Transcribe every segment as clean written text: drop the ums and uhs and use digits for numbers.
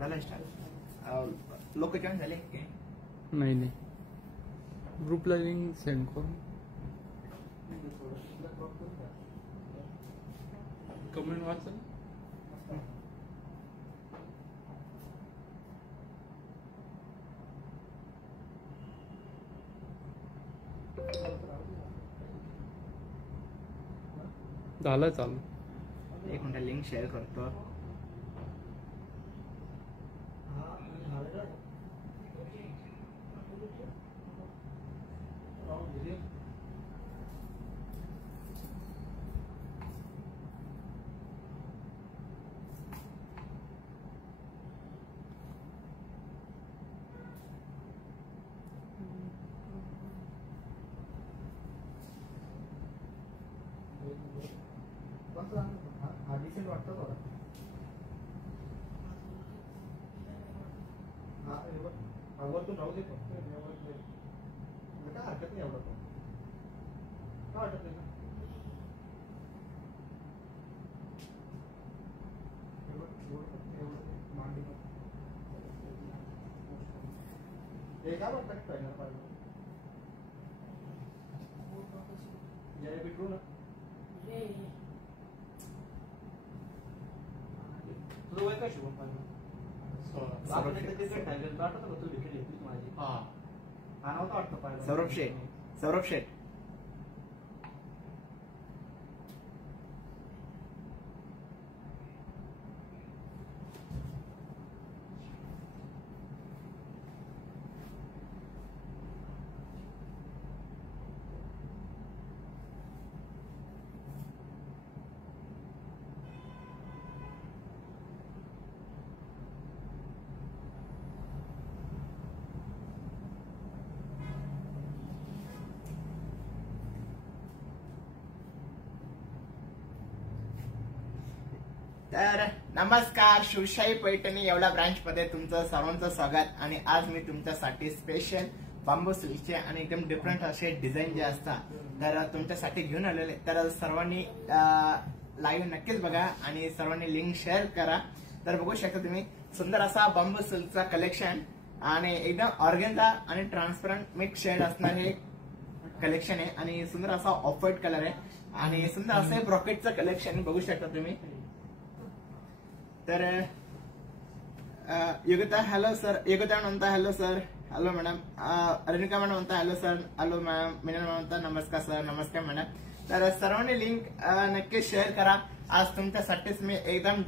झाला स्टार्ट. लोक जॉईन झाले काय? नाही ग्रुपला लिंक सेंड करून कमेंट वाचा. झालं चालू. एक मिनिट लिंक शेअर करतो. डिसेंट वाटतं बघा. वरतून राहू दे. काय हरकत नाही. एवढं काय वाटत नाही. मांडी काय वाटतं पाहिजे बिटरू ना. तुझं वय काय शुभम पाहिजे? सौरभ शेठ. सौरभ शेठ तर नमस्कार. शिवशाही पैठणी एवढ्या ब्रांच मध्ये तुमचं सर्वांचं स्वागत. आणि आज मी तुमच्यासाठी स्पेशल बांबू सिल्कचे आणि एकदम डिफरंट असे डिझाईन जे असतात तर तुमच्यासाठी घेऊन आलेले. तर सर्वांनी लाईव्ह नक्कीच बघा आणि सर्वांनी लिंक शेअर करा. तर बघू शकता तुम्ही सुंदर असा बांबू सिल्कचा कलेक्शन आणि एकदम ऑर्गेन्झा आणि ट्रान्सपरंट मिक्स शेड असणार हे कलेक्शन आहे. आणि सुंदर असा ऑफ व्हाईट कलर आहे आणि सुंदर असं ब्रॉकेटचं कलेक्शन बघू शकता तुम्ही. तर योगिता हॅलो सर. योगिता म्हणता hello sir. Hello madam. Renuka madam म्हणता hello sir. Hello ma'am. Meena म्हणता नमस्कार सर. नमस्कार मॅडम. तर सर्वांनी लिंक नक्की शेअर करा. आज तुमच्यासाठीच मी एकदम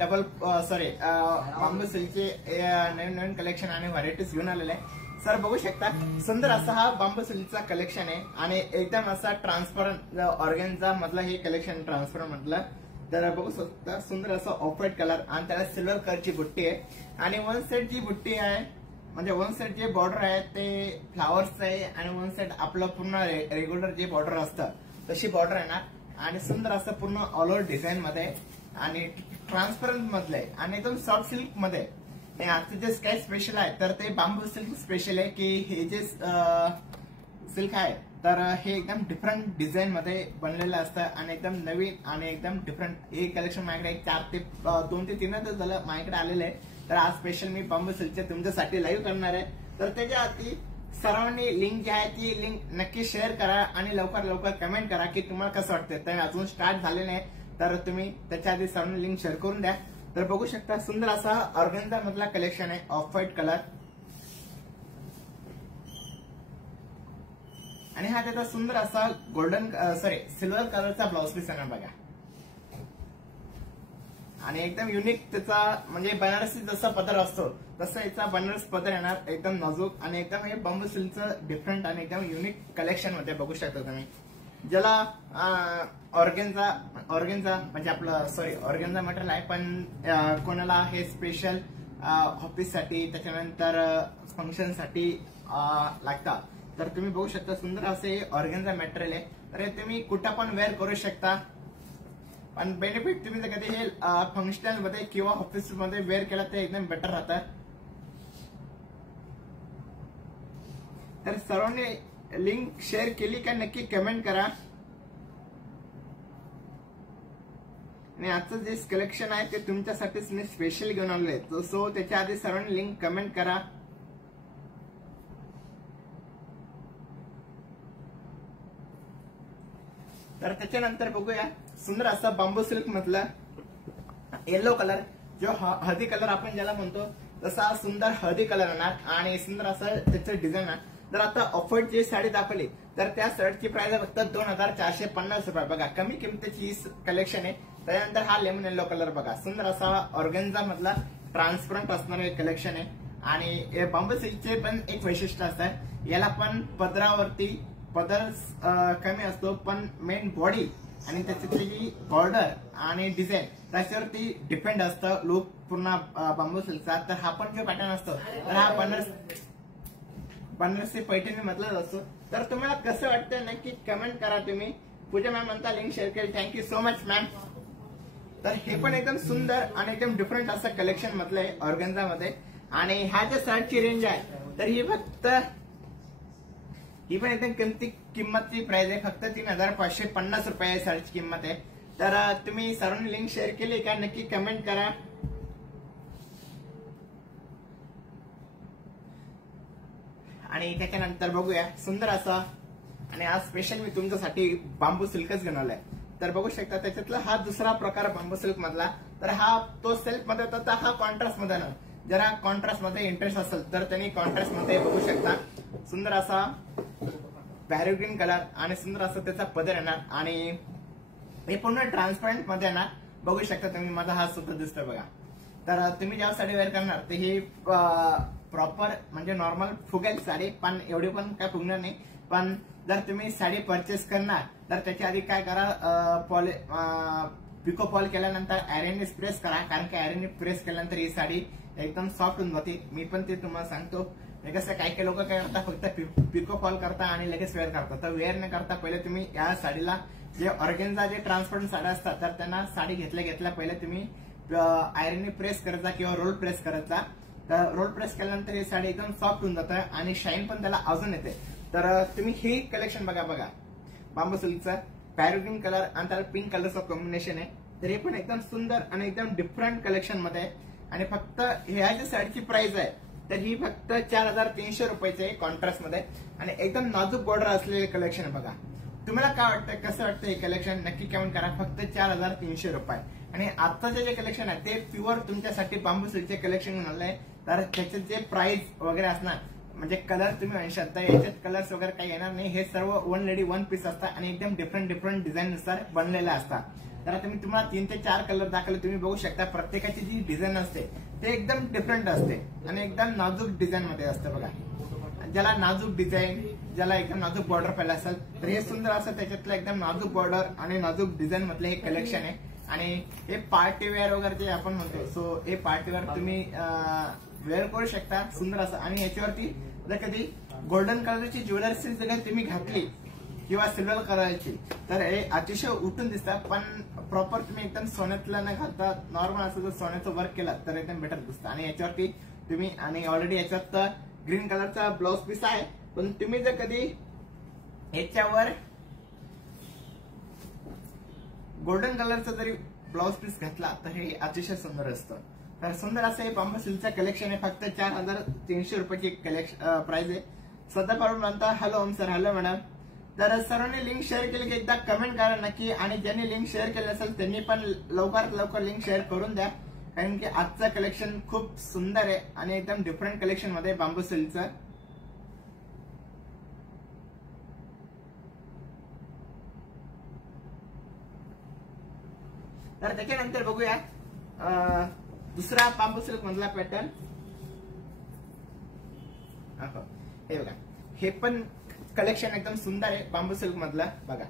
बांबू सिल्कचे नवीन नवीन कलेक्शन आणि व्हरायटीज घेऊन आलेले आहे. सर बघू शकता सुंदर असा हा बांबू सिल्कचा कलेक्शन आहे आणि एकदम असा ट्रान्सपरंट ऑर्गेन्झा मधला हे कलेक्शन ट्रान्सपरंट म्हटलं तर बघू शकता सुंदर असं ऑफ व्हाईट कलर आणि त्याला सिल्वर कलरची बुट्टी आहे. आणि वन सेट जी बुट्टी आहे म्हणजे वन सेट जे बॉर्डर आहे ते फ्लावर्सचं आहे आणि वन सेट आपलं पूर्ण रेग्युलर जे बॉर्डर असतं तशी बॉर्डर येणार. आणि सुंदर असं पूर्ण ऑल ओव्हर डिझाईन मध्ये आणि ट्रान्सपरंट मधलं आहे आणि एकदम सॉफ्ट सिल्क मध्ये. आजचे जे काय स्पेशल आहे तर ते बांबू सिल्क स्पेशल आहे की हे जे सिल्क आहे तर हे एकदम डिफरंट डिझाईन मध्ये बनलेलं असतं आणि एकदम नवीन आणि एकदम डिफरंट. हे कलेक्शन माझ्याकडे 2 ते 3 दिवस झालं माझ्याकडे आलेलं आहे. तर आज स्पेशल मी बांबू सिल्कचे तुमच्यासाठी लाईव्ह करणार आहे. तर त्याच्या आधी सर्वांनी लिंक जी आहे ती लिंक नक्की शेअर करा आणि लवकर लवकर कमेंट करा की तुम्हाला कसं वाटतं. तर अजून स्टार्ट झाले नाही तर तुम्ही त्याच्या आधी सर्वांनी लिंक शेअर करून द्या. तर बघू शकता सुंदर असा ऑर्गेन्झा मधला कलेक्शन आहे ऑफ व्हाईट कलर आणि हा त्याचा सुंदर असा सिल्वर कलरचा ब्लाउज पीस आहे बघा. आणि एकदम युनिक त्याचा म्हणजे बनारसी जसा पदर असतो तसं याचा बनारस पदर येणार एकदम नाजूक आणि एकदम हे बांबू सिल्कचं डिफरंट आणि एकदम युनिक कलेक्शन मध्ये बघू शकता तुम्ही. ज्याला ऑर्गेन्झा म्हणजे आपलं ऑर्गेन्झा मटेरियल आहे पण कोणाला हे स्पेशल ऑफिससाठी त्याच्यानंतर फंक्शनसाठी लागतात. तर तुम्ही बघू शकता सुंदर असे ऑर्गेन्झा मटेरियल आहे. तर हे तुम्ही कुठं पण वेअर करू शकता पण बेनिफिट तुम्ही जर कधी हे फंक्शनल मध्ये किंवा ऑफिस मध्ये वेअर केला तर एकदम बेटर राहतं. तर सर्वांनी लिंक शेअर केली का नक्की कमेंट करा. आणि आजचं जे कलेक्शन आहे ते तुमच्यासाठीच मी स्पेशल घेऊन आलोय. सो त्याच्या आधी सर्वांनी लिंक कमेंट करा. तर त्याच्यानंतर बघूया सुंदर असा बांबू सिल्क मधला येलो कलर, जो हळदी कलर आपण ज्याला म्हणतो तसा सुंदर हळदी कलर येणार आणि सुंदर असं त्याचं डिझाईन आहे. तर आता ऑफर जी साडी दाखवली तर त्या शर्टची प्राइस फक्त 2450 रुपये. बघा कमी किमतीची कलेक्शन आहे. त्यानंतर हा लेमन येलो कलर बघा, सुंदर असा ऑर्गेन्झा मधला ट्रान्सपरंट असणारं एक कलेक्शन आहे. आणि बांबू सिल्कचे पण एक वैशिष्ट्य असतं, याला पण पदरावरती पदर कमी असतो पण मेन बॉडी आणि त्याची जी बॉर्डर आणि डिझाईन त्याच्यावरती डिपेंड असतं लुक पूर्ण बांबू सिल्कचा. तर हा पण जो पॅटर्न असतो तर हा बनारसी पैठणी मधलाच असतो. तर तुम्हाला कसं वाटतं नक्की कमेंट करा तुम्ही. पूजा मॅम म्हणता लिंक शेअर केली, थँक्यू सो मच मॅम. तर हे पण एकदम सुंदर आणि एकदम डिफरंट असं कलेक्शन मधलं आहे ऑर्गेन्झा मध्ये. आणि ह्या ज्या शर्टची रेंज आहे तर ही पण एकदम किंमतची प्राइस आहे, फक्त 3550 रुपये शर्टची किंमत आहे. तर तुम्ही सर्वांनी लिंक शेअर केली का नक्की कमेंट करा. आणि त्याच्यानंतर बघूया सुंदर असा, आणि आज स्पेशल मी तुमच्यासाठी बांबू सिल्कच घेऊन आलाय. तर बघू शकता त्याच्यातला हा दुसरा प्रकार बांबू सिल्क मधला. तर हा तो सिल्क मध्ये होता तर हा कॉन्ट्रास्ट मध्ये ना, जरा कॉन्ट्रास्ट मध्ये इंटरेस्ट असेल तर त्यांनी कॉन्ट्रास्ट मध्ये बघू शकता सुंदर असा पॅरो ग्रीन कलर आणि सुंदर असं त्याचा पदर येणार. आणि हे पूर्ण ट्रान्सपरंट मध्ये येणार. बघू शकता तुम्ही, माझा हात सुद्धा दिसतोय बघा. तर तुम्ही जेव्हा साडी वेअर करणार तर ही प्रॉपर म्हणजे नॉर्मल फुगेल साडी, पण एवढी पण काय फुगणार नाही. पण जर तुम्ही साडी परचेस करणार तर त्याच्या आधी काय करा, पिको फॉल केल्यानंतर आयरनने प्रेस करा, कारण की आयरनने प्रेस केल्यानंतर ही साडी एकदम सॉफ्ट होऊन जाते. मी पण ते तुम्हाला सांगतो. कसं काही काही लोक काय करतात फक्त पिको फॉल करता आणि लगेच वेअर करतात. तर वेअर न करता पहिले तुम्ही या साडीला जे ऑर्गेन्झा जे ट्रान्सपरंट साड्या असतात तर त्यांना साडी घेतल्या पहिले तुम्ही आयरनने प्रेस करायचा किंवा रोल प्रेस करायचा. तर रोल प्रेस केल्यानंतर ही साडी एकदम सॉफ्ट होऊन जातं आणि शाईन पण त्याला अजून येते. तर तुम्ही हे कलेक्शन बघा बांबू सिल्कचं पॅरो ग्रीन कलर आणि त्याला पिंक कलरचं कॉम्बिनेशन आहे. तर हे पण एकदम सुंदर आणि एकदम डिफरंट कलेक्शन मध्ये आहे. आणि फक्त ह्या जी साडीची प्राइस आहे तर ही फक्त 4300 रुपयाची आहे कॉन्ट्रास्ट मध्ये. आणि एकदम नाजूक बॉर्डर असलेले कलेक्शन बघा. तुम्हाला काय वाटतं, कसं वाटतं हे कलेक्शन नक्की कमेंट करा. फक्त 4300 रुपये. आणि आताचे जे कलेक्शन आहे ते प्युअर तुमच्यासाठी बांबू सिल्कचे कलेक्शन म्हणलं आहे. तर त्याचे जे प्राइस वगैरे असणार म्हणजे कलर तुम्ही म्हणू शकता, याच्यात कलर्स वगैरे काही येणार नाही. हे सर्व वन लेडी वन पीस असतात आणि एकदम डिफरंट डिझाईन नुसार बनलेले असतात. तर तुम्हाला 3 ते 4 कलर दाखवले, तुम्ही बघू शकता. प्रत्येकाची जी डिझाईन असते ते एकदम डिफरंट असते आणि एकदम नाजूक डिझाईन मध्ये असतं बघा. ज्याला नाजूक डिझाईन, ज्याला एकदम नाजूक बॉर्डर पाहिजे असेल तर हे सुंदर असं त्याच्यातलं एकदम नाजूक बॉर्डर आणि नाजूक डिझाईन मधले हे कलेक्शन आहे. आणि हे पार्टी वेअर वगैरे जे आपण म्हणतो, सो हे पार्टी वेअर तुम्ही वेअर करू शकता सुंदर असं. आणि याच्यावरती जर कधी गोल्डन कलरची ज्वेलरी जर तुम्ही घातली किंवा सिल्वर कलरची तर हे अतिशय उठून दिसतात. पण प्रॉपर तुम्ही एकदम सोन्यातलं न घालता नॉर्मल असं जर सोन्याचं वर्क केलं तर एकदम बेटर दिसतं. आणि याच्यावरती तुम्ही, आणि ऑलरेडी याच्यात ग्रीन कलरचा ब्लाउज पीस आहे, पण तुम्ही जर कधी याच्यावर गोल्डन कलरचा जरी ब्लाउज पीस घातला तर हे अतिशय सुंदर असतं. तर सुंदर असं हे बांबू सिल्कचं कलेक्शन आहे. फक्त 4300 रुपयाची कलेक्शन प्राइस आहे. सध्या पाहून म्हणता hello Om sir, hello madam. तर सर्वांनी लिंक शेअर केली की एकदा कमेंट करा नक्की. आणि ज्यांनी लिंक शेअर केलं असेल त्यांनी पण लवकरात लवकर लिंक शेअर करून द्या, कारण की आजचं कलेक्शन खूप सुंदर आहे आणि एकदम डिफरंट कलेक्शन मध्ये बांबू सिल्कचं. तर त्याच्यानंतर बघूया दुसरा बांबू सिल्क मधला पॅटर्न. हे बघा, हे पण कलेक्शन एकदम सुंदर आहे बांबू सिल्क मधला. बघा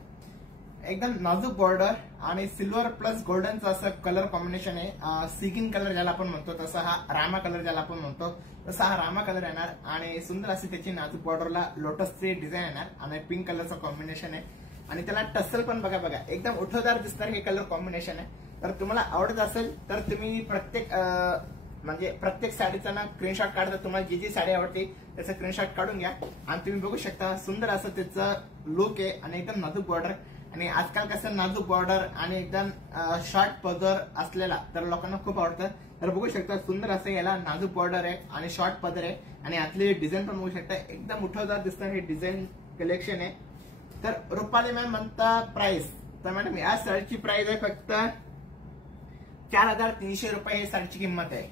एकदम नाजूक बॉर्डर आणि सिल्वर प्लस गोल्डनचं असं कलर कॉम्बिनेशन आहे. सीगिन कलर ज्याला आपण म्हणतो तसा हा रामा कलर ज्याला आपण म्हणतो तसा हा रामा कलर येणार. आणि सुंदर अशी त्याची नाजूक बॉर्डरला लोटसची डिझाईन येणार आणि पिंक कलरचं कॉम्बिनेशन आहे. आणि त्याला टसल पण बघा एकदम उठवदार दिसणार हे कलर कॉम्बिनेशन आहे. तर तुम्हाला आवडत असेल तर तुम्ही प्रत्येक साडीचा ना स्क्रीनशॉट काढता. तुम्हाला जी साडी आवडते त्याचा स्क्रीनशॉट काढून घ्या आणि तुम्ही बघू शकता सुंदर असं त्याचं लुक आहे आणि एकदम नाजूक बॉर्डर आणि आजकाल कसं नाजूक बॉर्डर आणि एकदम शॉर्ट पदर असलेला तर लोकांना खूप आवडतं. तर बघू शकता सुंदर असं याला नाजूक बॉर्डर आहे आणि शॉर्ट पदर आहे आणि आतली डिझाईन पण बघू शकता एकदम उठवदार दिसतं हे डिझाईन कलेक्शन आहे. तर रुपाली मॅम म्हणता प्राइस, तर मॅडम या शर्टची प्राइस आहे फक्त 4300 रुपये ही शर्टची किंमत आहे.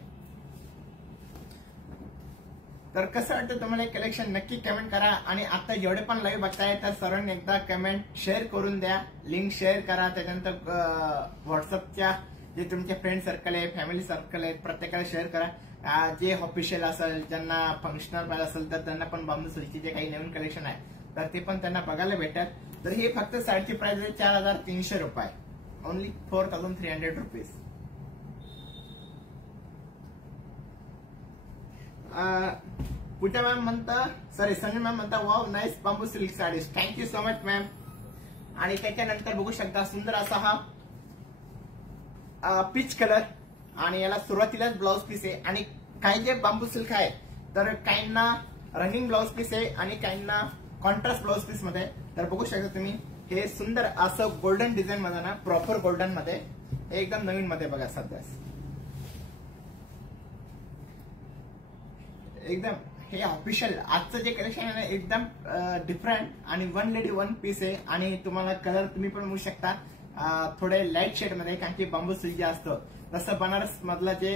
तर कसं वाटतं तुम्हाला कलेक्शन नक्की कमेंट करा आणि आता जेवढे पण लाईव्ह बघताय तर सर्वांनी एकदा कमेंट शेअर करून द्या, लिंक शेअर करा. त्याच्यानंतर व्हॉट्सअपच्या जे तुमचे फ्रेंड सर्कल आहे, फॅमिली सर्कल आहे, प्रत्येकाला शेअर करा. जे ऑफिशियल असेल, ज्यांना फंक्शनल पाहिजे असेल तर त्यांना पण बांबू सिल्कचे जे काही नवीन कलेक्शन आहे तर ते पण त्यांना बघायला भेटतात. तर हे फक्त शर्टची प्राइस आहे 4300 रुपये, ओनली 4300 रुपीज. पूजा मॅम म्हणता, सॉरी सनी मॅम म्हणता wow nice bamboo silk saris, thank you so much ma'am. आणि त्याच्यानंतर बघू शकता सुंदर असा हा पीच कलर आणि याला सुरुवातीलाच ब्लाउज पीस आहे. आणि काही जे बांबू सिल्क आहे तर काहींना रनिंग ब्लाउज पीस आहे आणि काहींना कॉन्ट्रास्ट ब्लाउज पीस मध्ये. तर बघू शकता तुम्ही हे सुंदर असं गोल्डन डिझाईन मध्ये ना, प्रॉपर गोल्डन मध्ये, हे एकदम नवीन मध्ये बघा सध्या एकदम हे ऑफिशियल आजचं जे कलेक्शन आहे एकदम डिफरंट आणि वन लेडी वन पीस आहे. आणि तुम्हाला कलर तुम्ही पण बघू शकता थोडे लाईट शेड मध्ये, कारण की बांबू सिल्क जे असतं तसं बनारस मधला जे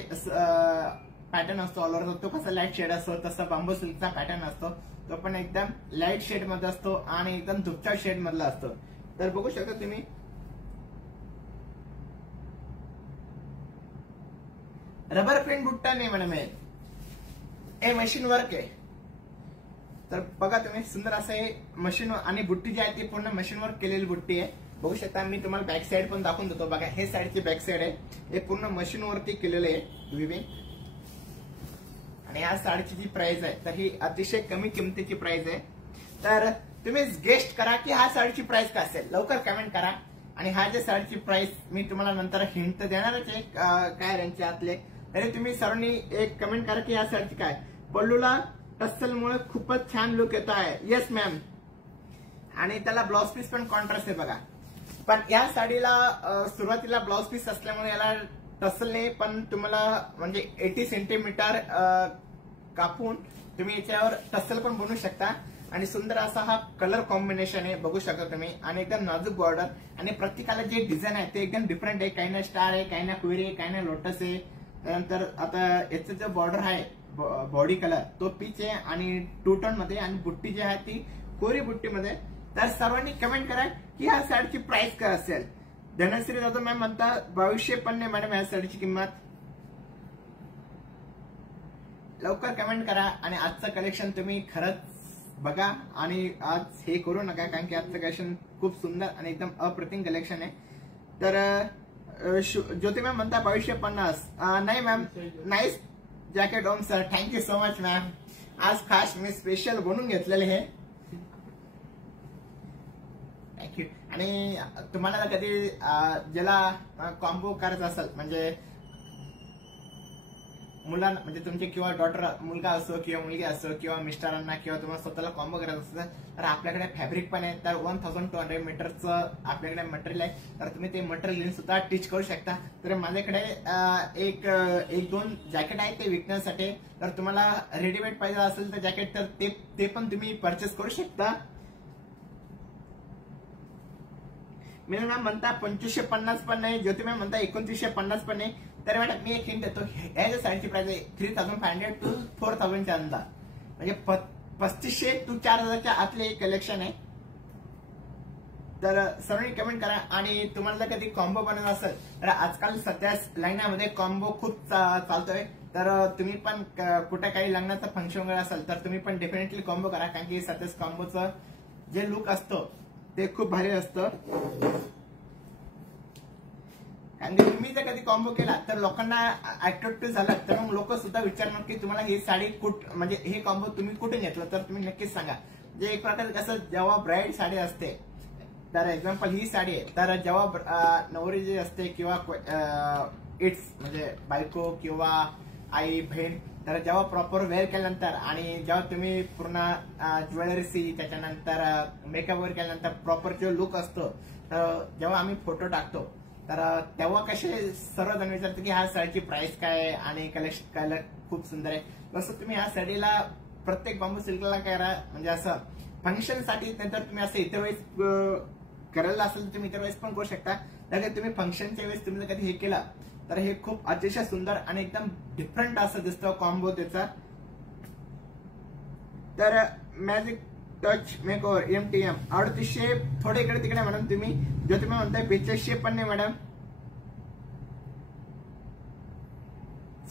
पॅटर्न असतो ऑल ओव्हर तो कसा लाईट शेड असतो तसं बांबू सिल्कचा पॅटर्न असतो तो पण एकदम लाईट शेड मध्ये असतो आणि एकदम धुपचा शेड मधला असतो. तर बघू शकता तुम्ही रबर प्रिंट बुट्टा नाही मॅडम हे मशीन वर्क आहे. तर बघा तुम्ही सुंदर असं हे मशीन आणि बुट्टी जी आहे ती पूर्ण मशीन वर्क केलेली बुट्टी आहे. बघू शकता मी तुम्हाला बॅक साइड पण दाखवून देतो. बघा हे साइडची बॅक साइड आहे, हे पूर्ण मशीन वरती केलेलं आहे विविंग. आणि या साडीची जी प्राइस आहे तर ही अतिशय कमी किमतीची प्राइस आहे. तर तुम्ही गेस्ट करा की हा साडीची प्राइस काय असेल, लवकर कमेंट करा. आणि हा जे साडीची प्राइस मी तुम्हाला नंतर हिंट देणारच आहे काय रेंजच्या आतले, तरी तुम्ही सर्वांनी एक कमेंट करा की या साडीची काय. पल्लूला टस्सलमुळे खूपच छान लुक येतो आहे. Yes ma'am. आणि त्याला ब्लाउज पीस पण कॉन्ट्रास्ट आहे बघा. पण या साडीला सुरुवातीला ब्लाउज पीस असल्यामुळे याला टसल नाही, पण तुम्हाला म्हणजे 80 सेंटीमीटर कापून तुम्ही याच्यावर टसल पण बनवू शकता. आणि सुंदर असा हा कलर कॉम्बिनेशन आहे बघू शकता तुम्ही. आणि एकदम नाजूक बॉर्डर आणि प्रत्येकाला जे डिझाईन आहे ते एकदम डिफरंट आहे. काही ना स्टार आहे, काही ना क्वेरी आहे, काही ना लोटस आहे. त्यानंतर आता याचं जो बॉर्डर आहे बॉडी कलर तो पीच आहे आणि टू टोन मध्ये आणि बुट्टी जी आहे ती कोरी बुट्टी मध्ये. तर सर्वांनी कमेंट करा की ह्या साडीची प्राइस काय असेल. धनश्री जाधव मॅम म्हणता 2250 मॅडम ह्या साडीची किंमत. लवकर कमेंट करा आणि आजचं कलेक्शन तुम्ही खरंच बघा आणि आज हे करू नका, कारण की आजचं कलेक्शन खूप सुंदर आणि एकदम अप्रतिम कलेक्शन आहे. तर ज्योती मॅम म्हणता 2250. नाही ma'am, nice jacket Om sir, thank you so much ma'am. आज खास मी स्पेशल बनवून घेतलेले हे, थँक्यू. आणि तुम्हाला कधी ज्याला कॉम्बो करायचा असेल म्हणजे मुलांना म्हणजे तुमचे किंवा डॉटर मुलगा असो किंवा मुलगी असो किंवा मिस्टरांना किंवा तुम्हाला स्वतःला कॉम्बो करायचं असेल तर आपल्याकडे फॅब्रिक पण आहे. तर 1200 मीटरचं आपल्याकडे मटेरियल आहे. तर तुम्ही ते मटेरियल घेऊन सुद्धा टिच करू शकता. तर माझ्याकडे एक दोन जॅकेट आहे ते विकण्यासाठी. तर तुम्हाला रेडीमेड पाहिजे असेल तर जॅकेट तर ते पण तुम्ही परचेस करू शकता. मी मॅम म्हणता 2550 पण नाही, ज्योती मॅम म्हणता 2950 पण नाही. तर मॅडम मी एक हिंट देतो, ह्या साडीची प्राइस आहे 3500 to 4000 च्या अंदाज, म्हणजे 3500 to 4000 आतले कलेक्शन आहे. तर सर्वांनी कमेंट करा. आणि तुम्हाला कधी कॉम्बो बनवत असेल तर आजकाल सध्या लग्नामध्ये कॉम्बो खूप चालतोय. तर तुम्ही पण कुठे काही लग्नाचं फंक्शन वगैरे असेल तर तुम्ही पण डेफिनेटली कॉम्बो करा, कारण की सध्याच कॉम्बोचं जे लुक असतो ते खूप भारी असतं. आणि तुम्ही जर कधी कॉम्बो केला तर लोकांना अट्रॅक्टिव्ह झाला तर मग लोक सुद्धा विचारणार की तुम्हाला ही साडी म्हणजे हे कॉम्बो तुम्ही कुठे घेतलं. तर तुम्ही नक्कीच सांगा. जे एक प्रकारे कसं जेव्हा ब्राईड साडी असते, तर एक्झाम्पल ही साडी आहे, तर जेव्हा नवरी जी असते किंवा इट्स म्हणजे बायको किंवा आई बहीण, तर जेव्हा प्रॉपर वेअर केल्यानंतर आणि जेव्हा तुम्ही पूर्ण ज्वेलरीसी त्याच्यानंतर मेकअप वगैरे केल्यानंतर प्रॉपर जो लुक असतो जेव्हा आम्ही फोटो टाकतो तर तेव्हा कसे सर्वजण विचारतात की ह्या साडीची प्राइस काय आहे आणि कलेक्शन कलर खूप सुंदर आहे. तसं तुम्ही ह्या साडीला प्रत्येक बांबू सिल्कला करा, म्हणजे असं फंक्शन साठी नंतर तुम्ही असं इतर वेळेस करायला असेल तर तुम्ही इतर वेळेस पण करू शकता. तर तुम्ही फंक्शनच्या वेळेस तुम्ही कधी हे केलं तर हे खूप अतिशय सुंदर आणि एकदम डिफरंट असं दिसतं कॉम्बो त्याचा. तर मॅजिक टच मेकओव्हर MTM 3800 थोडे इकडे तिकडे मॅडम. तुम्ही जो तुम्ही म्हणताय 4500 पण नाही मॅडम.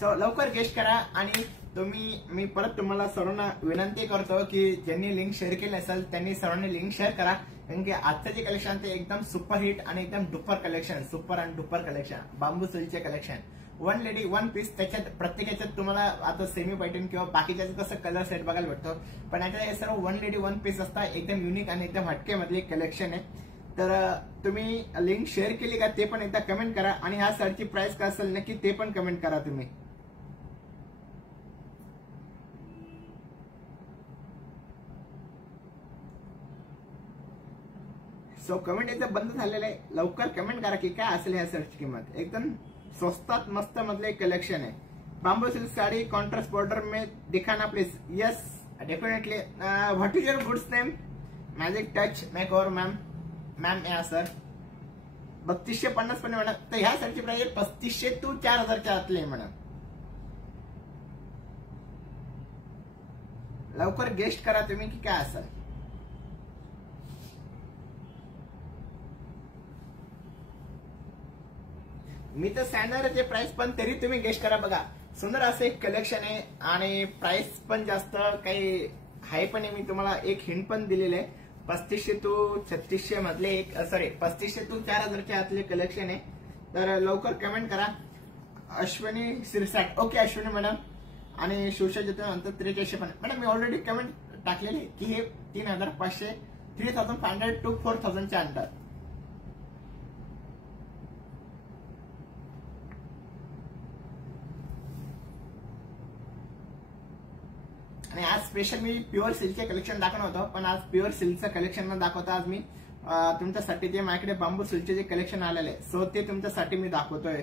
सो लवकर गेस्ट करा. आणि मी परत तुम्हाला सर्वांना विनंती करतो की ज्यांनी लिंक शेअर केली असेल त्यांनी सर्वांनी लिंक शेअर करा, कारण की आजचं जे कलेक्शन ते एकदम सुपर हिट आणि एकदम डुपर कलेक्शन, सुपर आणि डुपर कलेक्शन, बांबू सिल्कचे collection, one lady one piece. त्याच्यात प्रत्येक याच्यात तुम्हाला आता सेमी पॅटर्न किंवा बाकीच्या कसं कलर सेट बघायला भेटतो, पण याच्यात हे सर्व वन लेडी वन पीस असतात. एकदम युनिक आणि एकदम हटके मधले कलेक्शन आहे. तर तुम्ही लिंक शेअर केली का ते पण एकदा कमेंट करा, आणि ह्या साडीची प्राइस काय असेल नक्की ते पण कमेंट करा तुम्ही. सो कमेंट एकदम बंद झालेलं आहे, लवकर कमेंट करा की काय असेल ह्या साडीची किंमत. एकदम स्वस्तात मस्त मधले कलेक्शन है. बांबू सिल्क साड़ी कॉन्ट्रास्ट बॉर्डर में दिखाना please. Yes definitely. What is your goods name? Magic touch makeover ma'am या सर. 3250 पण मॅडम. तर ह्या साडीची प्राइस 3500 to 4000च्या आतली आहे मॅडम. लवकर गेस्ट करा तुम्ही की काय असेल. मी तर सांगणारच प्राइस, पण तरी तुम्ही गेस्ट करा. बघा सुंदर असं एक कलेक्शन आहे आणि प्राइस पण जास्त काही हाय पण आहे. मी तुम्हाला एक हिंट पण दिलेलं आहे. 3500 to 3600 मधले एक 3500 to 4000च्या आतले कलेक्शन आहे. तर लवकर कमेंट करा. अश्विनी सिरसाट. Okay Ashwini madam. आणि शिवशा जिथे म्हणतात 4300 पण मॅडम. मी ऑलरेडी कमेंट टाकलेली की हे 3500 3500 to 4000च्या अंतर. आणि आज स्पेशल मी प्युअर सिल्कचे कलेक्शन दाखवणार होतो, पण आज प्युअर सिल्कचं कलेक्शन न दाखवता आज मी तुमच्यासाठी जे माझ्याकडे बांबू सिल्कचे जे कलेक्शन आलेले सो ते तुमच्यासाठी मी दाखवतोय.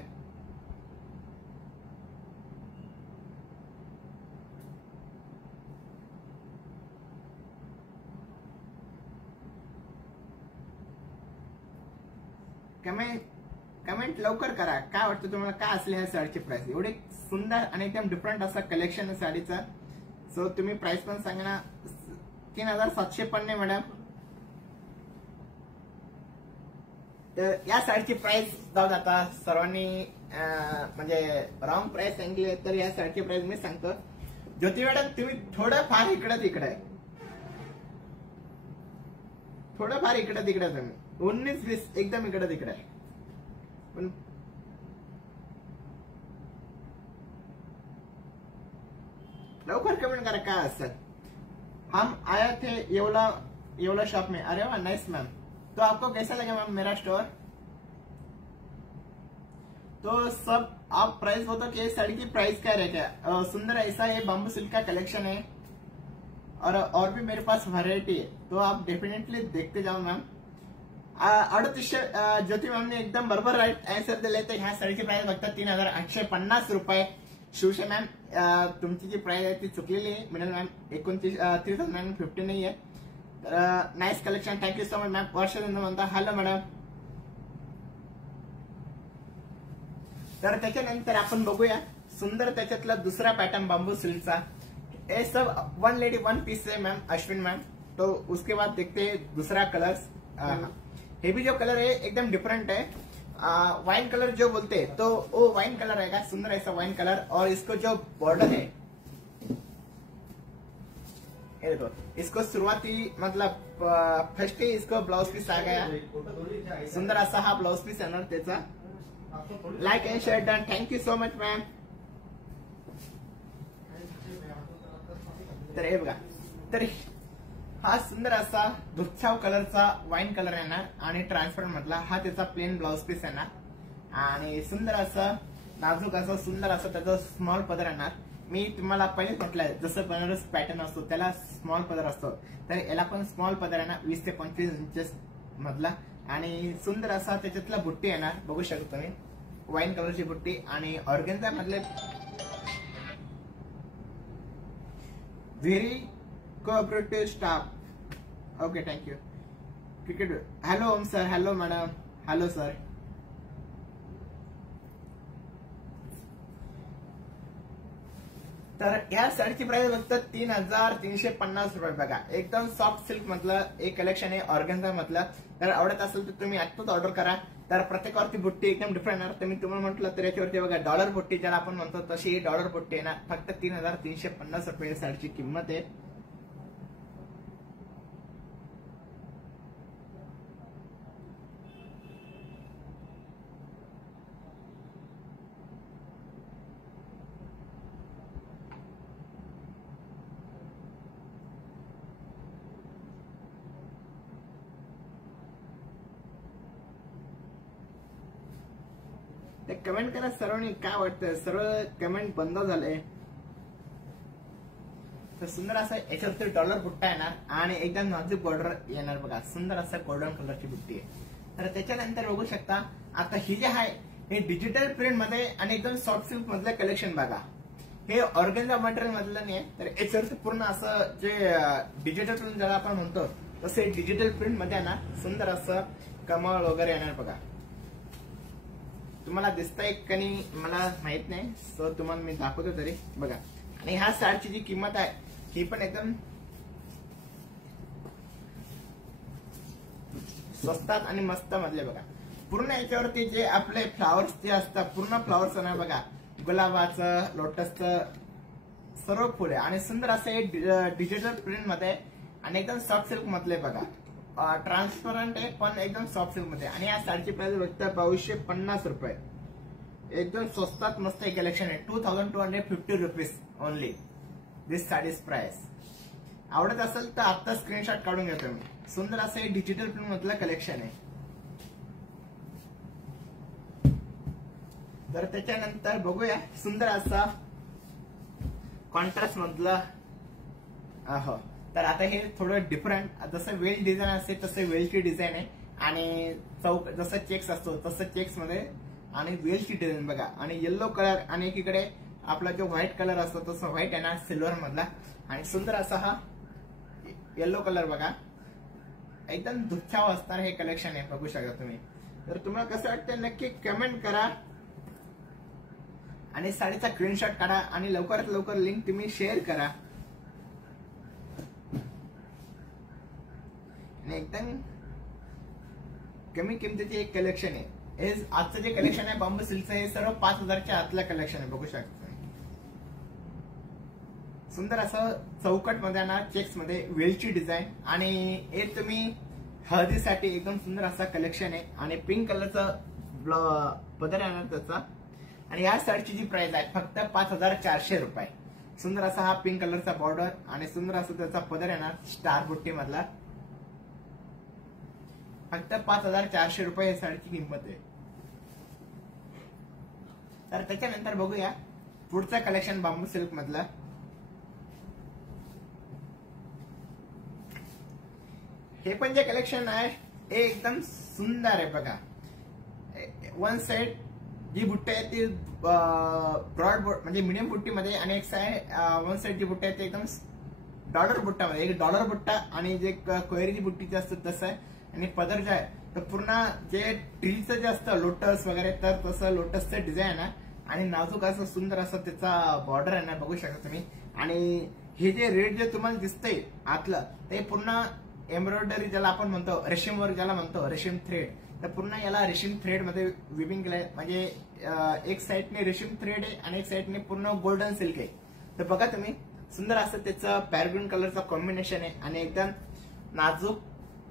कमेंट लवकर करा. काय वाटतं तुम्हाला काय असेल ह्या साडीची प्राइस. एवढे सुंदर आणि एकदम डिफरंट असं कलेक्शन आहे साडीचं. सो तुम्ही प्राइस पण सांगा ना. 3700 पण नाही मॅडम. तर या साडीची प्राइस जाऊ आता सर्वांनी म्हणजे रॉंग प्राइस सांगितली, तर या साडीची प्राइस मी सांगतो. ज्योती मॅडम तुम्ही थोडं फार इकडे तिकडे तुम्ही 19-20 एकदम इकडे तिकडे. पण लवकर कमेंट करा काय असेल. हम आया थे येवला शॉप में. अरे वाह नाइस मैम. तो आपको कैसा लगा मैम मेरा स्टोर? तो सब आप प्राइस बता कि साड़ी की प्राइस क्या रहेगा. सुंदर ऐसा ये बांबू सिल्क का कलेक्शन है और भी मेरे पास वैरायटी है, तो आप डेफिनेटली देखते जाओ मैम. 3800 ज्योति मैम ने एकदम बरोबर राईट आन्सर दिले. तर ह्या साडीची प्राइस फक्त 3850 रुपये. शिवशा मॅम तुमची जी प्राइस आहे ती चुकलेली आहे. मिनल मॅम 29,950 नाही आहे. तर nice collection. Thank you so much ma'am. Varshanand म्हणता हॅलो मॅडम. तर त्याच्यानंतर आपण बघूया सुंदर त्याच्यातला दुसरा पॅटर्न बांबू सिल्कचा. ये सब वन लेडी वन पीस है मैम अश्विन मैम. तो उसके बाद देखते हैं दूसरा कलर. ये भी जो कलर है एकदम डिफरेंट है. वाइन कलर जो बोलते हैं तो वो वाइन कलर रहेगा. सुंदर ऐसा वाइन कलर. और इसको जो बॉर्डर है ये देखो, इसको शुरुआती मतलब फर्स्ट ही इसको ब्लाउज पीस आ गया. सुंदर असा हा ब्लाउज पीस येणार त्याचा. Like end share done. Thank you so much ma'am. तर हे बघा, तर हा सुंदर असा दुच्छाव कलरचा वाईन कलर येणार आणि ट्रान्सपरंट मधला हा त्याचा प्लेन ब्लाउज पीस येणार. आणि सुंदर असं नाजूक असं सुंदर असं त्याचा स्मॉल पदर येणार. मी तुम्हाला पहिलेच म्हटलंय जसं बनारस पॅटर्न असतो त्याला स्मॉल पदर असतो, तर याला पण स्मॉल पदर येणार 20 ते 25 इंचेस मधला. आणि सुंदर असा त्याच्यातला बुट्टी येणार, बघू शकता तुम्ही वाईन कलरची बुट्टी आणि ऑर्गेन्झा मधले very cooperative staff. Okay thank you. Cricket hello Om sir, hello madam, hello sir. तर या शर्टची प्राइस फक्त 3,350 रुपये. बघा एकदम सॉफ्ट सिल्क मधलं एक कलेक्शन आहे ऑर्गेन्झा मधलं. तर आवडत असेल तर तुम्ही आत्ताच ऑर्डर करा. तर प्रत्येकावरती बुट्टी एकदम डिफरंट आहे. तर मी तुम्हाला म्हटलं तर याच्यावरती बघा डॉलर बुट्टी ज्याला आपण म्हणतो तशी डॉलर बुट्टी आहे ना, फक्त 3,350 रुपये शर्टची किंमत आहे. कमेंट करा सर्वांनी काय वाटतं. सर्व कमेंट बंद झाले. तर सुंदर असा याच्यावरती डॉलर बुट्टा येणार आणि एकदम नाजूक बॉर्डर येणार. बघा सुंदर असा गोल्डन कलरची बुट्टी आहे. तर त्याच्यानंतर बघू शकता आता ही जे आहे हे डिजिटल प्रिंट मध्ये आणि एकदम सॉफ्ट सिल्क मधलं कलेक्शन. बघा हे ऑर्गेन्झा मटेरियल मधलं नाही तर याच्यावरती पूर्ण असं जे डिजिटल प्रिंट ज्याला आपण म्हणतो तसे डिजिटल प्रिंट मध्ये ना सुंदर असं कमळ वगैरे येणार. बघा तुम्हाला दिसतंय का नाही मला माहित नाही, सो तुम्हाला मी दाखवतो तरी. बघा आणि ह्या शर्टची जी किंमत आहे ही पण एकदम स्वस्तात आणि मस्त मधले. बघा पूर्ण याच्यावरती जे आपले फ्लावर्स जे असतात पूर्ण फ्लावर्स ना, बघा गुलाबाचं, लोटसचं सर्व फुले आणि सुंदर असं हे डिजिटल प्रिंट मध्ये आणि एकदम सॉफ्ट सिल्क मधले. बघा ट्रान्सपरंट आहे पण एकदम सॉफ्ट सिल्क मध्ये. आणि या साडीची प्राइस फक्त 2,250 रुपये. एकदम स्वस्तात मस्त एक कलेक्शन आहे. 2,250 रुपीज ओनली दिस साडीज प्राइस. आवडत असेल तर आता स्क्रीनशॉट काढून घेतो मी. सुंदर असं हे डिजिटल प्रिंट मधलं कलेक्शन आहे. तर त्याच्यानंतर बघूया सुंदर असा कॉन्ट्रास्ट मधलं. हो तर आता हे थोडं डिफरंट जसं वेल डिझाईन असते तसं वेलची डिझाईन आहे आणि चौक जसं चेक्स असतो तसं चेक्स मध्ये आणि वेलची डिझाईन. बघा आणि येल्लो कलर आणि एकीकडे आपला जो व्हाईट कलर असतो तसं व्हाईट आहे ना सिल्वर मधला आणि सुंदर असा हा येल्लो कलर. बघा एकदम दुःखाव असणार हे कलेक्शन आहे, बघू शकता तुम्ही. तर तुम्हाला कसं वाटतं नक्की कमेंट करा आणि साडीचा स्क्रीनशॉट काढा आणि लवकरात लवकर लिंक तुम्ही शेअर करा. आणि एकदम कमी किमतीचे एक कलेक्शन आहे. हे आजचं जे कलेक्शन आहे बांबू सिल्कचं हे सर्व 5,000च्या आतलं कलेक्शन आहे, बघू शकता. सुंदर असं चौकट मध्ये ना चेक्स मध्ये वेलची डिझाईन आणि हे तुम्ही हळदीसाठी एकदम सुंदर असा कलेक्शन आहे आणि पिंक कलरचा पदर येणार त्याचा. आणि या शर्टची जी प्राइस आहे फक्त 5,400 रुपये. सुंदर असा हा पिंक कलरचा बॉर्डर आणि सुंदर असा त्याचा पदर येणार स्टार बुट्टी मधला. फक्त 5,400 रुपये या साडीची किंमत आहे. तर त्याच्यानंतर बघूया पुढचं कलेक्शन बांबू सिल्क मधलं. हे पण जे कलेक्शन आहे हे एकदम सुंदर आहे. बघा वन साइड जी बुट्टी आहे ती ब्रॉड म्हणजे मिडियम बुट्टीमध्ये आणि एक साइड वन साइड जी बुट्टी आहे ती एकदम डॉलर बुट्टामध्ये. एक डॉलर बुट्टा आणि जे कोयरीची बुट्टीची असतं तसं आहे. आणि पदर जे आहे तर पूर्ण जे ट्रीचं जे असतं लोटस वगैरे तर तसं लोटसचं डिझाईन आहे आणि नाजूक असं सुंदर असं त्याचा बॉर्डर आहे ना, बघू शकता तुम्ही. आणि हे जे रेड जे तुम्हाला दिसतंय आतलं ते पूर्ण एम्ब्रॉयडरी ज्याला आपण म्हणतो रेशीम वर्क ज्याला म्हणतो रेशीम थ्रेड. तर पूर्ण याला रेशीम थ्रेड मध्ये विविंग केलंय. म्हणजे एक साइडने रेशीम थ्रेड आहे आणि एक साइडने पूर्ण गोल्डन सिल्क आहे. तर बघा तुम्ही सुंदर असं त्याचं पॅरगन कलरचं कॉम्बिनेशन आहे आणि एकदम नाजूक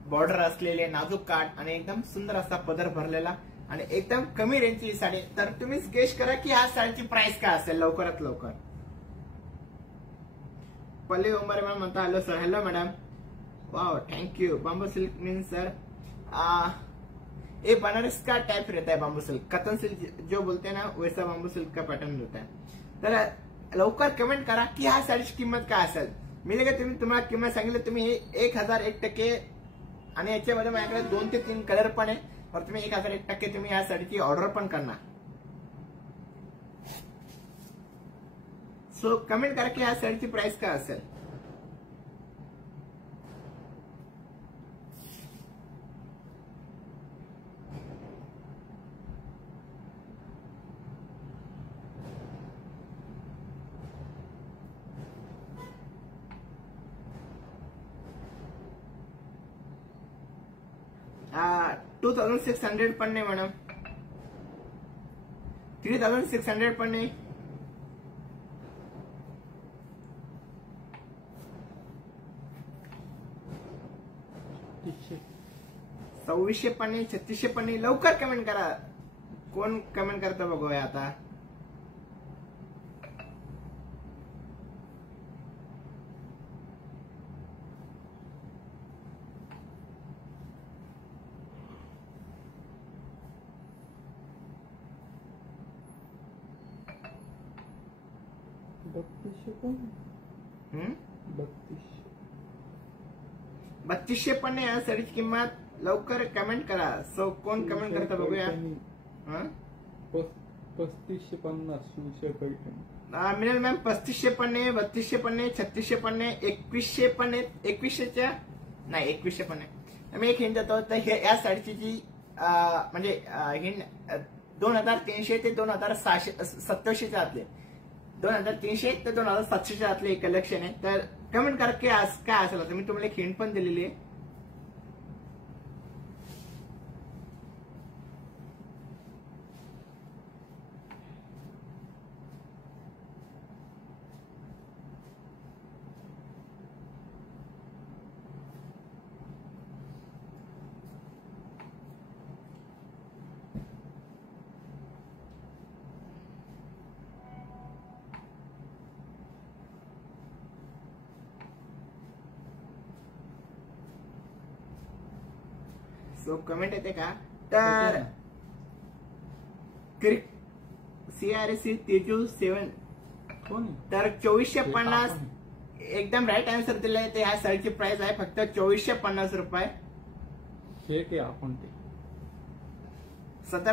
बॉर्डर असलेले नाजूक काठ आणि एकदम सुंदर असा पदर भरलेला आणि एकदम कमी रेंजची साडी. तर तुम्हीच गेस करा की ह्या साडीची प्राइस काय असेल लवकरात लवकर. पल्ली उंबरे मॅम म्हणता hello sir. Hello madam. Wow thank you. Bamboo silk mean sir ये बनारस का टाइप रहता है बाम्बू सिल्क. कतन सिल्क जो बोलते हैं ना वैसा बाम्बू सिल्क का पॅटर्न रहता है. तर लवकर कमेंट करा की ह्या साडीची किंमत काय असेल. मी तुम्हाला किंमत सांगितलं तुम्ही 1,001% आणि याच्यामध्ये माझ्याकडे 2 ते 3 कलर पण आहे, और तुम्ही 1001% तुम्ही या साडीची ऑर्डर पण करणार. सो कमेंट करा की या साडीची प्राइस काय असेल. आ, 2600 पण नाही मॅडम, 3600 पण नाही, 2600 पण नाही, 3600 पण नाही. लवकर कमेंट करा, कोण कमेंट करतं बघूया आता. हम्म 3200 पण नाही या साडीची किंमत. लवकर कमेंट करा. सो कोण कमेंट करतं बघूया. 3550 मिळेल मॅम. 3500 पण नाही, 3200 पण नाही, 3600 पण नाही, 2100 पण नाही. 2100च्या नाही, 2100 पण नाही. मी एक हिंट देतो, तर या साडीची जी म्हणजे हिंट 2300 ते 2700 आतले, 2300 ते 2700 आतले एक कलेक्शन आहे. तर कमेंट करा की आज काय असेल. मी तुम्हाला एक हिंट पण दिलेली आहे. सो कमेंट येते का? तर CRC तेजू 7 तर 2450 एकदम राईट आन्सर दिलाय. ते ह्या साडीची प्राइस आहे फक्त 2450 रुपये. सध्या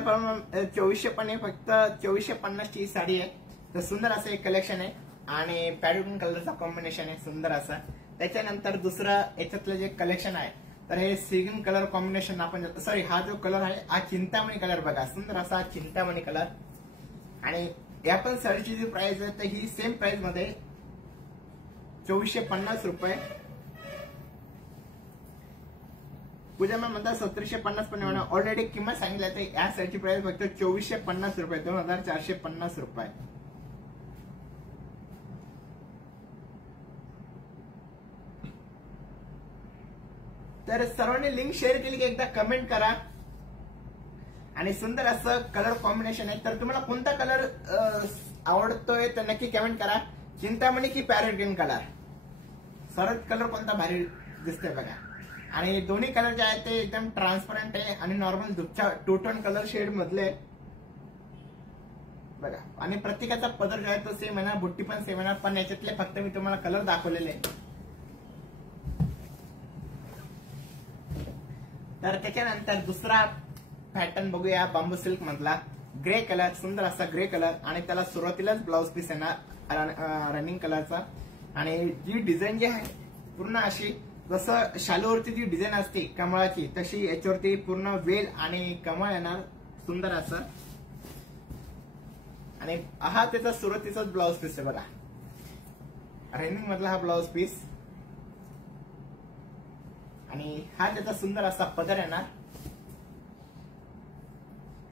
2400 पण आहे, फक्त 2450 ची साडी आहे. तर सुंदर असं एक कलेक्शन आहे आणि पॅडून कलरचा कॉम्बिनेशन आहे सुंदर असा. त्याच्यानंतर दुसरं याच्यातलं जे कलेक्शन आहे, तर हे सिग्न कलर कॉम्बिनेशन आपण, सॉरी हा जो कलर आहे हा चिंतामणी कलर बघा, सुंदर असा चिंतामणी कलर. आणि या पण साडीची जी प्राइस आहे तर ही सेम प्राइस मध्ये 2450 रुपये. पूजा मॅम म्हणतात 1750 पण म्हणा. ऑलरेडी किंमत सांगितली तर या साडीची प्राइस फक्त 2450 रुपये, 2450 रुपये. तर सर्वांनी लिंक शेअर केली की एकदा कमेंट करा. आणि सुंदर असं कलर कॉम्बिनेशन आहे. तर तुम्हाला कोणता कलर आवडतोय तर नक्की कमेंट करा. चिंतामणी की पॅरेट ग्रीन कलर, सर्वात कलर कोणता भारी दिसतोय बघा. आणि दोन्ही कलर जे आहेत ते एकदम ट्रान्सपरंट आहे आणि नॉर्मल दुधच्या 2 टोन कलर शेड मधले बघा. आणि प्रत्येकाचा पदर जो आहे तो सेम आहे ना, बुट्टी पण सेम आहे ना, पण याच्यातले फक्त मी तुम्हाला कलर दाखवलेले आहे. तर त्याच्यानंतर दुसरा पॅटर्न बघूया बांबू सिल्क मधला. ग्रे कलर, सुंदर असा ग्रे कलर. आणि त्याला सुरुवातीलाच ब्लाउज पीस आहे ना रनिंग कलरचा. आणि जी डिझाईन जी आहे पूर्ण अशी, जसं शालूवरती जी डिझाईन असते कमळाची, तशी याच्यावरती पूर्ण वेल आणि कमळ येणार सुंदर असं. आणि हा त्याचा सुरुवातीचाच ब्लाउज पीस आहे बघा, रनिंग मधला हा ब्लाउज पीस. आणि हा त्याचा सुंदर असा पदर येणार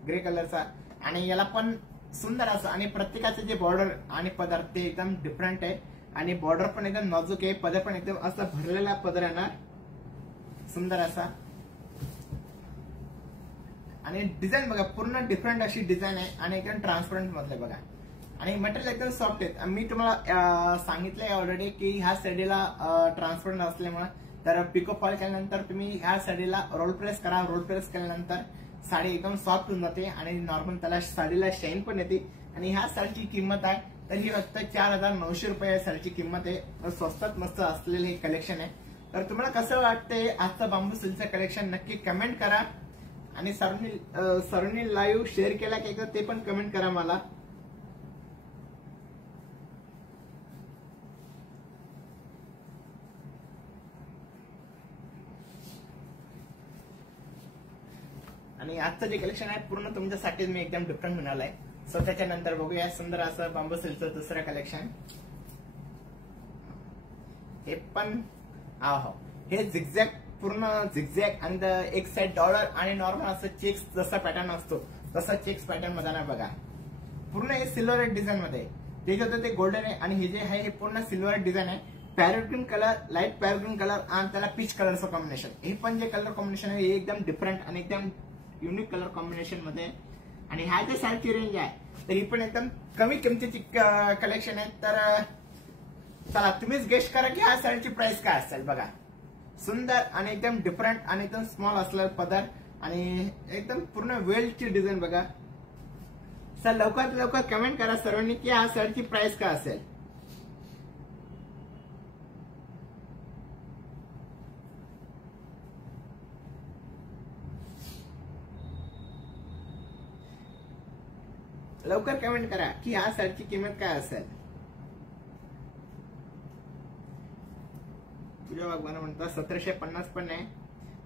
ग्रे कलरचा. आणि याला पण सुंदर असं, आणि प्रत्येकाचे जे बॉर्डर आणि पदर ते एकदम डिफरंट आहे. आणि बॉर्डर पण एकदम नाजूक आहे, पदर पण एकदम असा भरलेला पदर येणार सुंदर असा. आणि डिझाईन बघा पूर्ण डिफरंट अशी डिझाईन आहे आणि एकदम ट्रान्सपरंट मधले बघा. आणि मटेरियल एकदम सॉफ्ट आहे. मी तुम्हाला सांगितलंय ऑलरेडी की ह्या साडीला ट्रान्सपरंट असल्यामुळे, तर पिको फॉल केल्यानंतर तुम्ही ह्या साडीला रोल प्रेस करा. रोल प्रेस केल्यानंतर साडी एकदम सॉफ्ट होऊन जाते आणि नॉर्मल त्याला साडीला शाईन पण येते. आणि ह्या साडीची किंमत आहे तर ही फक्त 4900 रुपये साडीची किंमत आहे. स्वस्तात मस्त असलेले हे कलेक्शन आहे. तर तुम्हाला कसं वाटतंय आजचं बांबू सिल्कचं कलेक्शन नक्की कमेंट करा आणि सरांनी लाईव्ह शेअर केला की एकदा ते पण कमेंट करा मला. आणि आजचं जे कलेक्शन आहे पूर्ण तुमच्यासाठी मी एकदम डिफरंट म्हणालाय. सो त्याच्यानंतर बघूया सुंदर असं बांबू सिल्कचं दुसरं कलेक्शन. हे पण हे झिगझॅग पूर्ण झिगझॅग आणि एक साइड डॉलर आणि नॉर्मल असं चेक्स जसा पॅटर्न असतो तसा चेक्स पॅटर्न मध्ये ना बघा. पूर्ण हे सिल्वर डिझाईन मध्ये ते जे होतं ते गोल्डन आहे आणि हे जे आहे हे पूर्ण सिल्वर डिझाईन आहे. पॅरोग्रीन कलर, लाईट पॅरोग्रीन कलर आणि त्याला पीच कलरचं कॉम्बिनेशन. हे पण जे कलर कॉम्बिनेशन आहे हे एकदम डिफरंट आणि एकदम युनिक कलर कॉम्बिनेशन मध्ये. आणि ह्या जे साईजची रेंज आहे तर ही पण एकदम कमी किमतीची कलेक्शन आहे. तर चला तुम्हीच गेस्ट करा की ह्या साईजची प्राइस काय असेल. बघा सुंदर आणि एकदम डिफरंट आणि एकदम स्मॉल असलेला पदर आणि एकदम पूर्ण वेल्डची डिझाईन बघा. सर लवकरात लवकर कमेंट करा सर्वांनी की ह्या साईजची प्राइस काय असेल. लवकर कमेंट करा की ह्या शर्टची किंमत काय असेल. तुझ्या वागवाना म्हणतात 1750 पण आहे.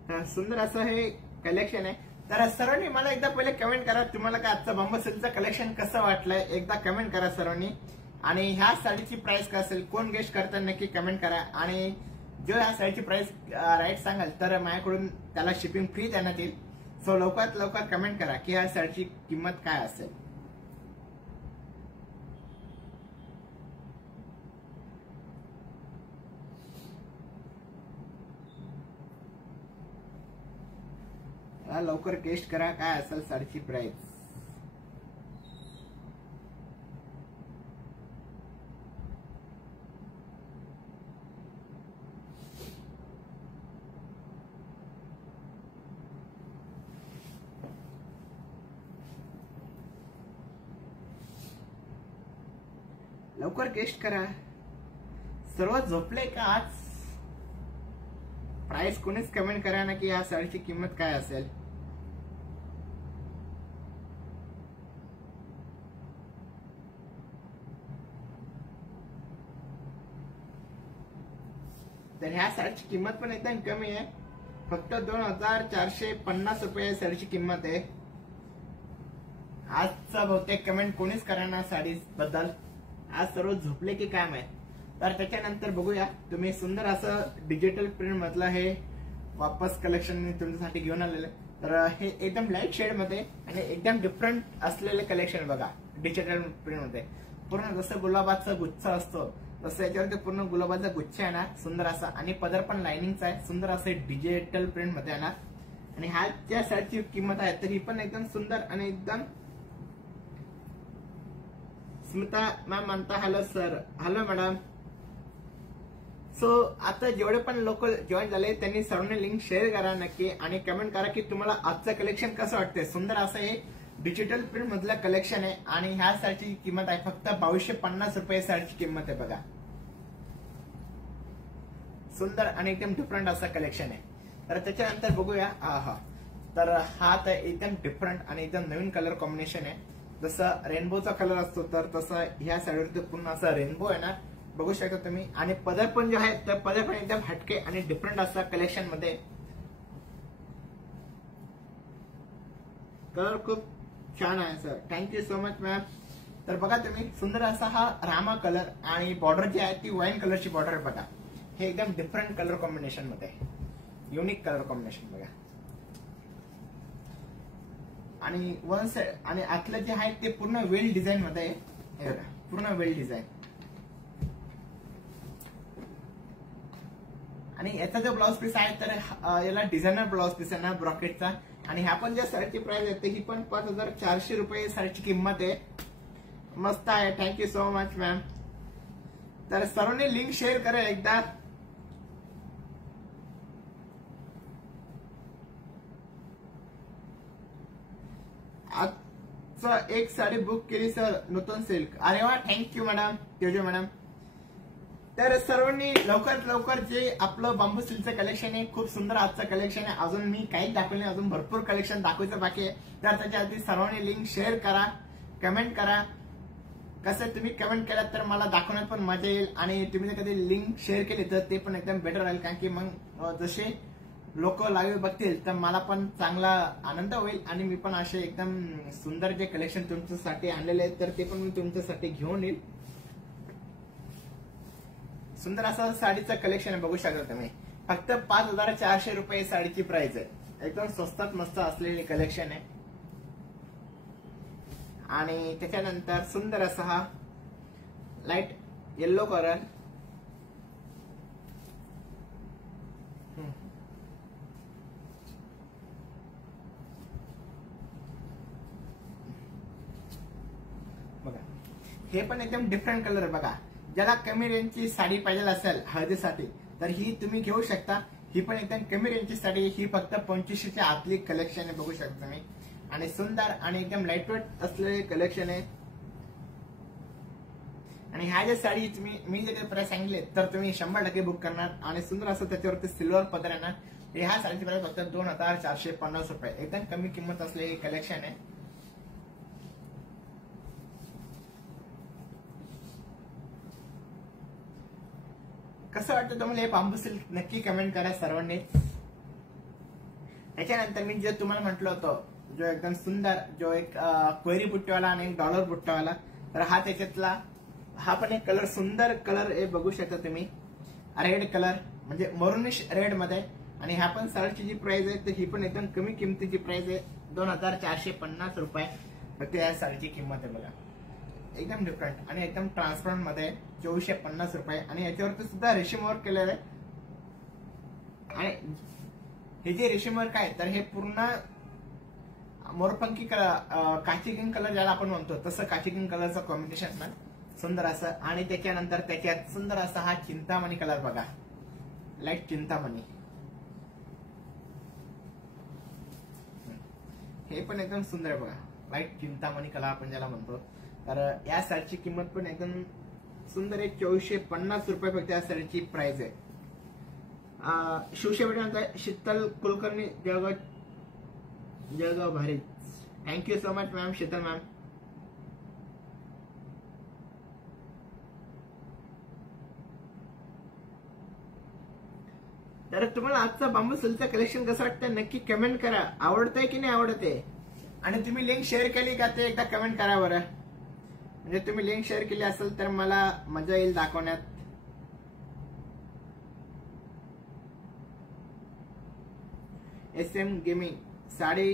तर सुंदर असं हे कलेक्शन आहे. तर सर्वांनी मला एकदा पहिले कमेंट करा तुम्हाला काय आजचं बांबू सिल्कचं कलेक्शन कसं वाटलंय. एकदा कमेंट करा सर्वांनी. आणि ह्या साडीची प्राइस काय असेल कोण गेस्ट करता नक्की कमेंट करा. आणि जो ह्या साडीची प्राइस राईट सांगाल तर माझ्याकडून त्याला शिपिंग फ्री देण्यात येईल. सो लवकरात लवकर कमेंट करा की ह्या साडीची किंमत काय असेल. लवकर टेस्ट करा काय असेल साडीची प्राइस. लवकर टेस्ट करा. सर्व झोपले का आज. प्राइस कोणीच कमेंट करा ना की या साडीची किंमत काय असेल. तर ह्या साडीची किंमत पण एकदम कमी आहे. फक्त 2450 रुपये साडीची किंमत आहे. आजचा बहुतेक कमेंट कोणीच करणार साडी बद्दल. आज सर्व झोपले की काय माहित. तर त्याच्यानंतर बघूया तुम्ही सुंदर असं डिजिटल प्रिंट मधलं हे वापस कलेक्शन मी तुमच्यासाठी घेऊन आलेलं. तर हे एकदम लाईट शेड मध्ये आणि एकदम डिफरंट असलेले कलेक्शन बघा. डिजिटल प्रिंट मध्ये पूर्ण जसं गुलाबाचा गुच्छ असतो तसं याच्यावरती पूर्ण गुलाबाचा गुच्छ आहे ना सुंदर असा. आणि पदर पण लाइनिंगचा आहे. सुंदर असं डिजिटल प्रिंट मध्ये आहे ना. आणि ह्या ज्या साडीची किंमत आहे तर ही पण एकदम सुंदर आणि एकदम. स्मिता मॅम म्हणता hello sir. Hello madam. So आता जेवढे पण लोक जॉईन झाले त्यांनी सर्वांनी लिंक शेअर करा नक्की आणि कमेंट करा की तुम्हाला आजचं कलेक्शन कसं वाटतंय. सुंदर असं हे डिजिटल प्रिंट मधलं कलेक्शन आहे आणि ह्या साडीची किंमत आहे फक्त 2250 रुपये साडीची किंमत आहे बघा. सुंदर आणि एकदम डिफरंट असं कलेक्शन आहे. तर त्याच्यानंतर बघूया तर हा तर एकदम डिफरंट आणि एकदम नवीन कलर कॉम्बिनेशन आहे. जसं रेनबोचा कलर असतो तर तसं ह्या साडीवरती पूर्ण असं रेनबो आहे ना बघू शकता तुम्ही. आणि पदर पण जे आहे तर पदर पण एकदम हटके आणि डिफरंट असं कलेक्शन मध्ये. कलर खूप छान आहे sir. Thank you so much ma'am. तर बघा तुम्ही सुंदर असा हा रामा कलर आणि बॉर्डर जी आहे ती वाईन कलरची बॉर्डर आहे बघा. हे एकदम डिफरंट कलर कॉम्बिनेशन मध्ये युनिक कलर कॉम्बिनेशन बघा. आणि वन साइड आणि आतलं जे आहे ते पूर्ण वेल डिझाईन मध्ये आहे. पूर्ण वेल डिझाईन. आणि याचा जो ब्लाउज पीस आहे तर याला डिझायनर ब्लाउज पीस आहे ना ब्रॉकेटचा. आणि ह्या पण ज्या साडीची प्राइस आहे ही पण 5400 रुपये साडीची किंमत आहे. मस्त आहे. Thank you so much ma'am. तर सर्वांनी लिंक शेअर करा एकदा. आजचं एक साडी बुक केली सर नूतन सिल्क. अरे वा थँक्यू मॅडम. तेजो मॅडम. तर सर्वांनी लवकरात लवकर जे आपलं बांबू सिल्कचं कलेक्शन आहे, खूप सुंदर आजचं कलेक्शन आहे. अजून मी काहीच दाखवलं नाही, अजून भरपूर कलेक्शन दाखवायचं बाकी आहे. तर त्याच्या आधी सर्वांनी लिंक शेअर करा, कमेंट करा. कसं तुम्ही कमेंट केलात तर मला दाखवण्यात पण मजा येईल, आणि तुम्ही जर कधी लिंक शेअर केली तर ते पण एकदम बेटर राहील. कारण की मग जसे लोक लाईव्ह बघतील तर मला पण चांगला आनंद होईल, आणि मी पण असे एकदम सुंदर जे कलेक्शन तुमच्यासाठी आणलेले आहेत तर ते पण मी तुमच्यासाठी घेऊन येईल. सुंदर असं साडीचं कलेक्शन आहे, बघू शकता तुम्ही. फक्त 5400 रुपये साडीची प्राइस आहे. एकदम स्वस्तात मस्त असलेली कलेक्शन आहे. आणि त्याच्यानंतर सुंदर असा हा लाईट येल्लो कलर, बघा हे पण एकदम डिफरंट कलर आहे. बघा ज्याला कमी रेंजची साडी पाहिजे असेल हळदीसाठी तर ही तुम्ही घेऊ शकता. ही पण एकदम कमी रेंजची साडी, ही फक्त 2500च्या आतली कलेक्शन आहे, बघू शकता तुम्ही. आणि सुंदर आणि एकदम लाईटवेट असलेले कलेक्शन आहे. आणि ह्या ज्या साडी मी जे काही प्राइस सांगितले तर तुम्ही 100% बुक करणार. आणि सुंदर असं त्याच्यावरती सिल्वर पदर येणार. ह्या साडीची प्राइस फक्त 2450 रुपये, एकदम कमी किंमत असलेली कलेक्शन आहे. कसं वाटतं तुम्हाला हे बांबू सिल्क, नक्की कमेंट करा सर्वांनी. त्याच्यानंतर मी जे तुम्हाला म्हटलं होतं, जो एकदम सुंदर, जो एक क्वेरी बुट्टीवाला आणि एक डॉलर बुट्टावाला, तर हा त्याच्यातला हा पण एक कलर, सुंदर कलर हे बघू शकता तुम्ही. रेड कलर म्हणजे मरुनिश रेड मध्ये. आणि ह्या पण साडीची जी प्राइस आहे तर ही पण एकदम कमी किमतीची प्राइस आहे, 2450 रुपये फक्त या साडीची किंमत आहे. बघा एकदम डिफरंट आणि एकदम ट्रान्सपरंट मध्ये 2450 रुपये. आणि याच्यावरती सुद्धा रेशीम वर्क केलेलं आहे. आणि हे जे रेशीम वर्क आहे तर हे पूर्ण मोरपंखी कलर, काची किंग कलर ज्याला आपण म्हणतो तसं काची किंग कलरचं कॉम्बिनेशन ना सुंदर असं. आणि त्याच्यानंतर त्याच्यात सुंदर असा हा चिंतामणी कलर, बघा लाईट चिंतामणी, हे पण एकदम सुंदर आहे. बघा लाईट चिंतामणी कलर आपण ज्याला म्हणतो. तर या साडीची किंमत पण एकदम सुंदर आहे, 2450 रुपये फक्त या साडीची प्राइस आहे. शिवशेवटी शीतल कुलकर्णी, जळगाव भारी. Thank you so much ma'am, Sheetal ma'am. तर तुम्हाला आजचा बांबू सिल्कचं कलेक्शन कसं वाटतं नक्की कमेंट करा. आवडतंय की नाही आवडते, आणि तुम्ही लिंक शेअर केली का ते एकदा कमेंट करा बरं. म्हणजे तुम्ही लिंक शेअर केली असेल तर मला मजा येईल दाखवण्यात. SM गेमिंग, साडी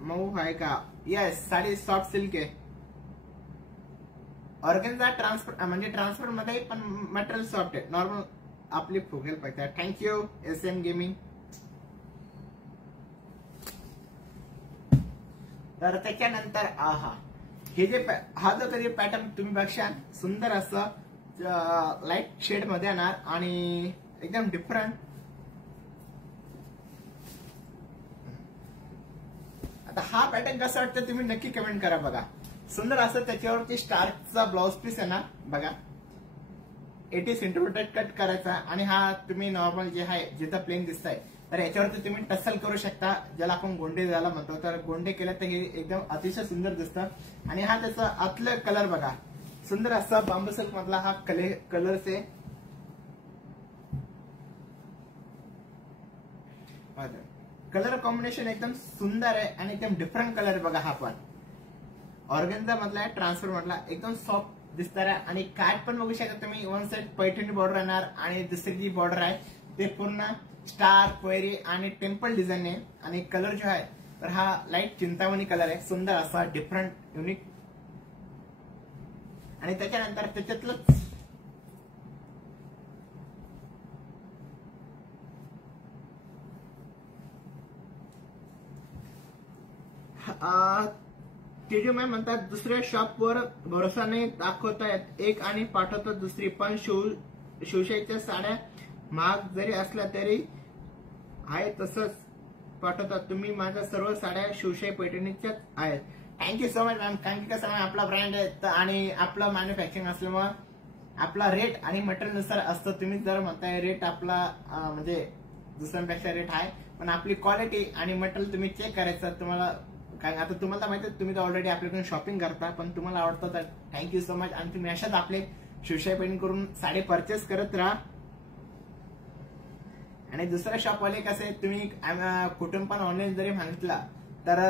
मऊ आहे का? येस, साडी सॉफ्ट सिल्क आहे. ऑर्गेन्झा ट्रान्सफर म्हणजे ट्रान्सफर मध्ये पण मटेरियल सॉफ्ट आहे, नॉर्मल आपली फुगेल पाहिजे. Thank you SM gaming. तर त्याच्यानंतर हे जे हा जो कधी पॅटर्न तुम्ही बघशाल, सुंदर असं लाईट शेड मध्ये येणार आणि एकदम डिफरंट. आता हा पॅटर्न कसा वाटतं तुम्ही नक्की कमेंट करा. बघा सुंदर असं त्याच्यावरती स्टारचा ब्लाउज पीस आहे ना, बघा 80 सेंटीमीटर कट करायचा. आणि हा तुम्ही नॉर्मल जे आहे जिथं प्लेन दिसत आहे तर याच्यावरती तुम्ही टसल करू शकता, ज्याला आपण गोंडे ज्याला म्हणतो. तर गोंडे केले तर हे एकदम अतिशय सुंदर दिसतं. आणि हा त्याचा आतलं कलर बघा, सुंदर असा बांबू सिल्क मधला हा कलर आहे. कलर कॉम्बिनेशन एकदम सुंदर आहे आणि एकदम डिफरंट कलर बघा. हा पण ऑर्गेन्झा मधला आहे, ट्रान्सफर मधला, एकदम सॉफ्ट दिसणार आहे. आणि काठ पण बघू शकता तुम्ही, वन साइड पैठणी बॉर्डर येणार आणि दुसरी जी बॉर्डर आहे ते पूर्ण स्टार, क्वेरी आणि टेम्पल डिझाईन आहे. आणि कलर जो आहे तर हा लाईट चिंतामणी कलर आहे, सुंदर असा डिफरंट युनिक. आणि त्याच्यानंतर त्याच्यातलं तेजू मॅम म्हणतात दुसऱ्या शॉपवर भरोसा नाही, दाखवतायत एक आणि पाठवतात दुसरी. पण शिवशाहीच्या साड्या महाग जरी असल्या तरी आहे तसंच पाठवतात तुम्ही. माझ्या सर्व साड्या शिवशाही पैठणीच्याच आहेत. Thank you so much ma'am. कारण की कसं आपला ब्रँड आहे आणि आपलं मॅन्युफॅक्चरिंग असल्यामुळे आपला रेट आणि मटेरियल नुसार असतं. तुम्ही जर म्हणताय रेट आपला म्हणजे दुसऱ्यांपेक्षा रेट आहे, पण आपली क्वालिटी आणि मटेरियल तुम्ही चेक करायचं. तुम्हाला काय आता तुम्हाला माहिती आहे, तुम्ही तर ऑलरेडी आपल्याकडून शॉपिंग करता, पण तुम्हाला आवडतं तर थँक्यू सो मच. आणि तुम्ही अशाच आपले शिवशाही पेंट करून साडी परचेस करत राहा. आणि दुसरा शॉपवाले कसे, तुम्ही कुठून पण ऑनलाईन जरी मागितला तर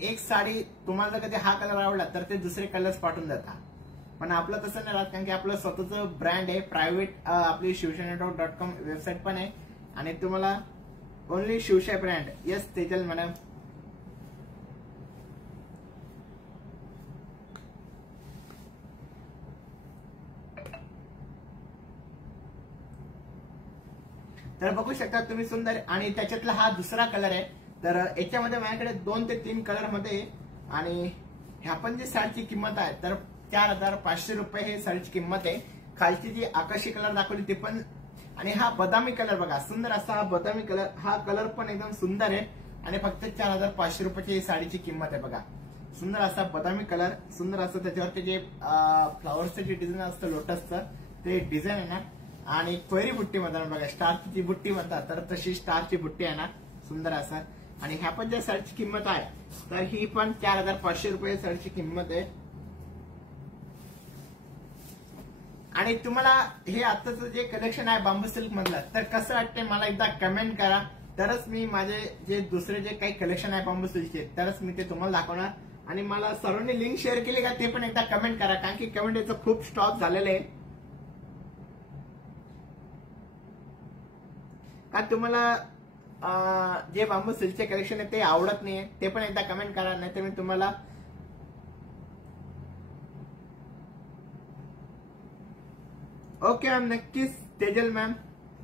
एक साडी तुम्हाला जर कधी हा कलर आवडला तर ते दुसरे कलर्स पाठवून देतात. पण आपलं तसं नाही राहत, कारण की आपलं स्वतःचं ब्रँड आहे, प्रायव्हेट आपली शिवशाही.com वेबसाईट पण आहे. आणि तुम्हाला only Shivshahi brand. Yes Tejal madam. तर बघू शकता तुम्ही सुंदर. आणि त्याच्यातला हा दुसरा कलर आहे. तर याच्यामध्ये माझ्याकडे 2 ते 3 कलर मध्ये. आणि ह्या पण जी साडीची किंमत आहे तर 4500 रुपये हे साडीची किंमत आहे. खालची जी आकाशी कलर दाखवली ते पण. आणि हा बदामी कलर बघा, सुंदर असा हा बदामी कलर. हा कलर पण एकदम सुंदर आहे. आणि फक्त 4500 रुपयाची साडीची किंमत आहे बघा. सुंदर असा बदामी कलर, सुंदर असं त्याच्यावरती जे फ्लॉवरचं जे डिझाईन असतं लोटसचं ते डिझाईन आहे ना. आणि क्वेरी बुट्टी म्हणतात बघा, स्टारची जी बुट्टी म्हणतात तर तशी स्टारची बुट्टी आहे ना, सुंदर असा. आणि ह्या पण ज्या साडीची किंमत आहे तर ही पण 4500 रुपये साडीची किंमत आहे. आणि तुम्हाला हे आताचं जे कलेक्शन आहे बांबू सिल्क मधलं तर कसं वाटतंय मला एकदा कमेंट करा. तरच मी माझे जे दुसरे जे काही कलेक्शन आहे बांबू सिल्कचे तरच मी ते तुम्हाला दाखवणार. आणि मला सर्वांनी लिंक शेअर केली का ते पण एकदा कमेंट करा, कारण की कमेंट याचं खूप स्टॉक झालेलं आहे. का तुम्हाला जे बांबू सिल्कचे कलेक्शन आहे ते आवडत नाहीये ते पण एकदा कमेंट करा, नाही तर मी तुम्हाला ओके मॅम, नक्कीच तेजल मॅम,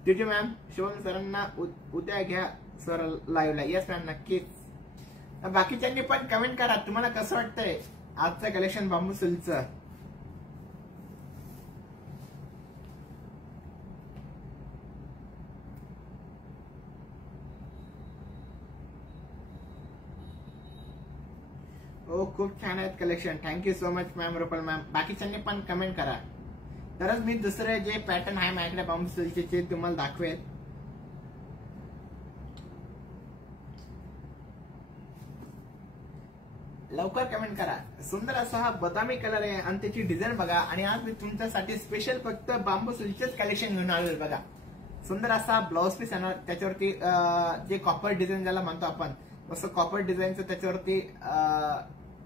तुझे मॅम, शिवम सरांना उद्या घ्या सर लाईव्हला. येस मॅम, नक्कीच. बाकीच्यांनी पण कमेंट करा तुम्हाला कसं वाटतंय आजचं कलेक्शन बांबू सिल्कचं. हो, खूप छान आहेत collection. Thank you so much ma'am, Rupal ma'am. बाकीच्यांनी पण कमेंट करा तरच मी दुसरे जे पॅटर्न आहे माझ्याकडे बांबू सिल्कचे तुम्हाला दाखवेल. लवकर कमेंट करा. सुंदर असा हा बदामी कलर आहे आणि त्याची डिझाईन बघा. आणि आज मी तुमच्यासाठी स्पेशल फक्त बांबू सिल्कचेच कलेक्शन घेऊन आलोय बघा. सुंदर असा ब्लाउज पीस आहे, त्याच्यावरती जे कॉपर डिझाईन ज्याला म्हणतो आपण तसं कॉपर डिझाईनचं त्याच्यावरती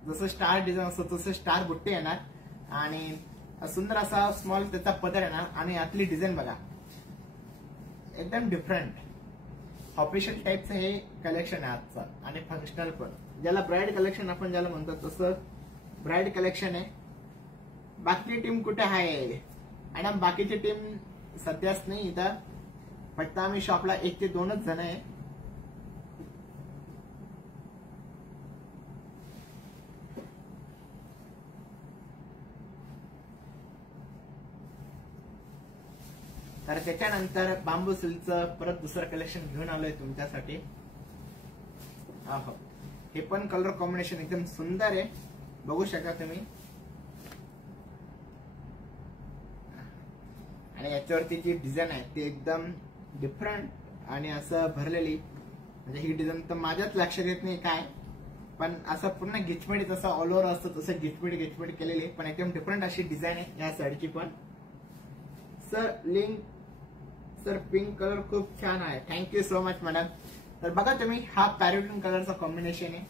जसं स्टार डिझाईन असतं तसं स्टार बुट्टी येणार. आणि सुंदर असा स्मॉल त्याचा पदर येणार. आणि आतली डिझाईन बघा एकदम डिफरंट ऑफिशियल टाईपचं हे कलेक्शन आहे आजचं. आणि फंक्शनल पण, ज्याला ब्राईड कलेक्शन आपण ज्याला म्हणतो तसं ब्राईड कलेक्शन आहे. बाकीची टीम कुठे आहे मॅडम? बाकीची टीम सध्याच नाही इथं, फक्त आम्ही शॉपला 1 ते 2च जण आहे. तर त्याच्यानंतर बांबू सिल्कचं परत दुसरं कलेक्शन घेऊन आलोय तुमच्यासाठी. हे पण कलर कॉम्बिनेशन एकदम सुंदर आहे, बघू शकता तुम्ही. आणि याच्यावरती जी डिझाईन आहे ती एकदम डिफरंट आणि असं भरलेली. म्हणजे ही डिझाईन तर माझ्याच लक्षात येत नाही काय, पण असं पूर्ण गिचमिडी जसं ऑल ओव्हर असतं तसं गिचमिडी केलेली, पण एकदम डिफरंट अशी डिझाईन आहे या साडीची पण. Sir link, sir pink colour खूप छान आहे. Thank you so much madam. तर बघा तुम्ही, हा पॅरोटिन कलरचा कॉम्बिनेशन आहे.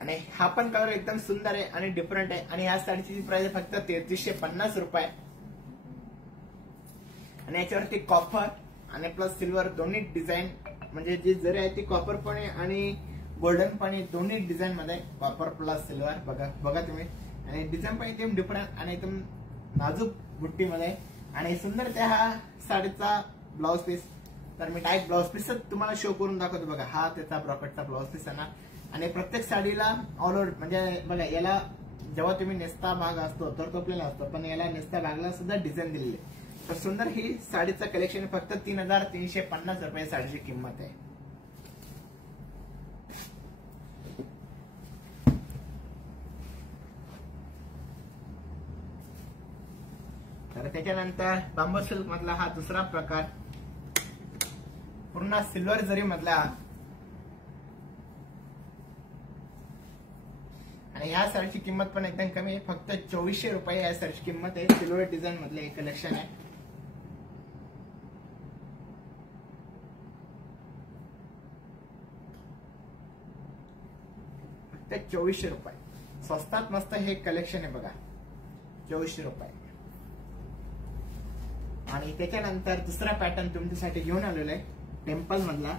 आणि हा पण कलर एकदम सुंदर आहे आणि डिफरंट आहे. आणि या साडीची प्राइस फक्त 3350 रुपये. आणि याच्यावरती कॉपर आणि प्लस सिल्वर दोन्ही डिझाईन, म्हणजे जी जरी आहे ती कॉपर पण आहे आणि गोल्डन पण आहे, दोन्ही डिझाईन मध्ये कॉपर प्लस सिल्वर. बघा तुम्ही. आणि डिझाईन पण एकदम डिफरंट आणि एकदम नाजूक बुट्टीमध्ये. आणि सुंदर त्या हा साडीचा ब्लाउज पीस. तर मी डायरेक्ट ब्लाउज पीसच तुम्हाला शो करून दाखवतो बघा. हा त्याचा ब्रॉकेटचा ब्लाउज पीस आहे ना. आणि प्रत्येक साडीला ऑल ओव्हर म्हणजे बघा, याला जेव्हा तुम्ही नेसता भाग असतो तर तो प्लेन असतो, पण याला नेसता भागला सुद्धा डिझाईन दिलेली आहे. तर सुंदर ही साडीचं कलेक्शन फक्त 3350 रुपये साडीची किंमत आहे. तर त्याच्यानंतर बांबू सिल्क मधला हा दुसरा प्रकार, पूर्ण सिल्वर जरी मधला, आणि ह्या शर्टची किंमत पण एकदम कमी आहे, फक्त 2400 रुपये या शर्टची किंमत आहे. सिल्वर डिझाईन मधले एक कलेक्शन आहे. फक्त 2400 रुपये, स्वस्तात मस्त हे कलेक्शन आहे बघा, 2400 रुपये. आणि त्याच्यानंतर दुसरा पॅटर्न तुमच्यासाठी घेऊन आलेला आहे टेम्पल मधला,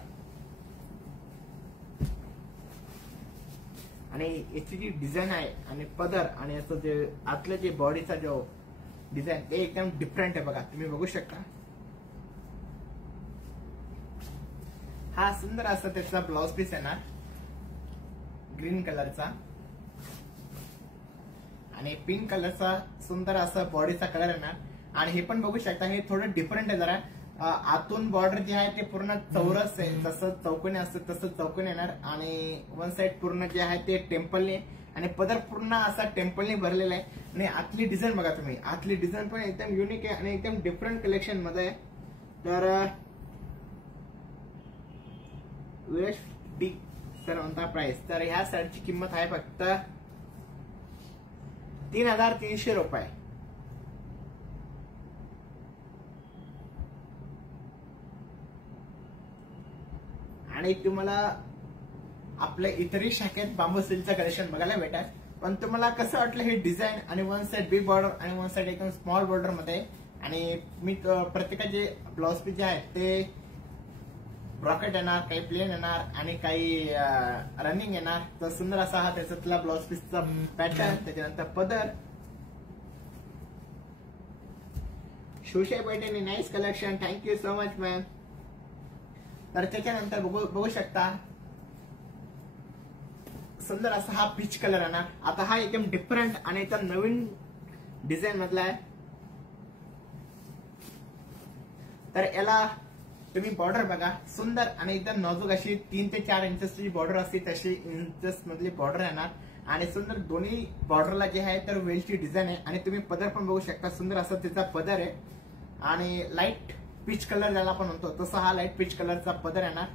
आणि याची जी डिझाईन आहे आणि पदर आणि याचं जे आतलं जे बॉडीचा जो डिझाईन ते एकदम डिफरंट आहे बघा, तुम्ही बघू शकता. हा सुंदर असा त्याचा ब्लाउज पीस आहे ना, ग्रीन कलरचा आणि पिंक कलरचा सुंदर असा बॉडीचा कलर आहे ना. आणि हे पण बघू शकता, हे थोडं डिफरंट आहे जरा. आतून बॉर्डर जे आहे ते पूर्ण चौरस आहे, जसं चौकोनी असतं तसं चौकोनी येणार, आणि वन साइड पूर्ण जे आहे ते टेम्पलने, आणि पदर पूर्ण असा टेम्पलने भरलेला आहे. आणि आतली डिझाईन बघा तुम्ही, आतली डिझाईन पण एकदम युनिक आहे आणि एकदम डिफरंट कलेक्शन मध्ये आहे. तर USD सर म्हणता प्राइस, तर ह्या शर्टची किंमत आहे फक्त 3300 रुपये. आणि तुम्हाला आपल्या इतरही शाखेत बांबू सिल्कचं कलेक्शन बघायला भेटेल. पण तुम्हाला कसं वाटलं हे डिझाईन, आणि वन साइड बिग बॉर्डर आणि वन साइड एकदम स्मॉल बॉर्डर मध्ये, आणि मी प्रत्येकाचे ब्लाउज पीस जे आहेत ते ब्रॉकेट येणार, काही प्लेन येणार आणि काही रनिंग येणार. तर सुंदर असा हा त्याच्यातला ब्लाउज पीसचा पॅटर्न. त्याच्यानंतर पदर, Shivshahi Paithani nice collection, thank you so much ma'am. तर त्याच्यानंतर बघू शकता सुंदर असा हा पीच कलर आहे ना. आता हा एकदम डिफरंट आणि एकदम नवीन डिझाईन मधला आहे. तर याला तुम्ही बॉर्डर बघा, सुंदर आणि एकदम नाजूक अशी 3 ते 4 इंचची बॉर्डर असते, तशी इंचेस मधली बॉर्डर येणार. आणि सुंदर दोन्ही बॉर्डरला जे आहे तर वेलची डिझाईन आहे. आणि तुम्ही पदर पण बघू शकता, सुंदर असा त्याचा पदर आहे. आणि लाईट पीच कलर ज्याला आपण म्हणतो तसा हा लाईट पीच कलरचा पदर येणार,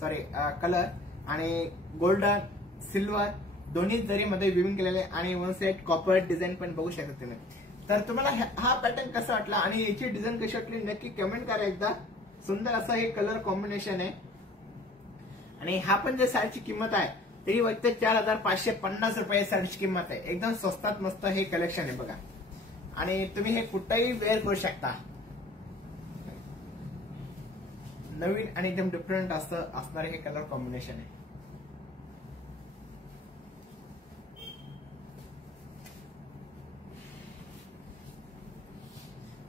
सॉरी कलर. आणि गोल्डन सिल्वर दोन्ही जरी मध्ये विविंग केलेले, आणि वन साइड कॉपर डिझाईन पण बघू शकता तुम्ही. तर तुम्हाला हा पॅटर्न कसा वाटला आणि याची डिझाईन कशी वाटली नक्की कमेंट करा एकदा. सुंदर असा हे कलर कॉम्बिनेशन आहे. आणि हा पण जे साडीची किंमत आहे तरी फक्त 4550 रुपये साडीची किंमत आहे. एकदम स्वस्तात मस्त हे कलेक्शन आहे बघा, आणि तुम्ही हे कुठेही वेअर करू शकता. नवीन आणि एकदम डिफरंट असं असणारे हे कलर कॉम्बिनेशन आहे.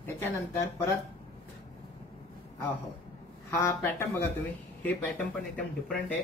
त्याच्यानंतर परत हा पॅटर्न बघा तुम्ही, हे पॅटर्न पण एकदम डिफरंट आहे.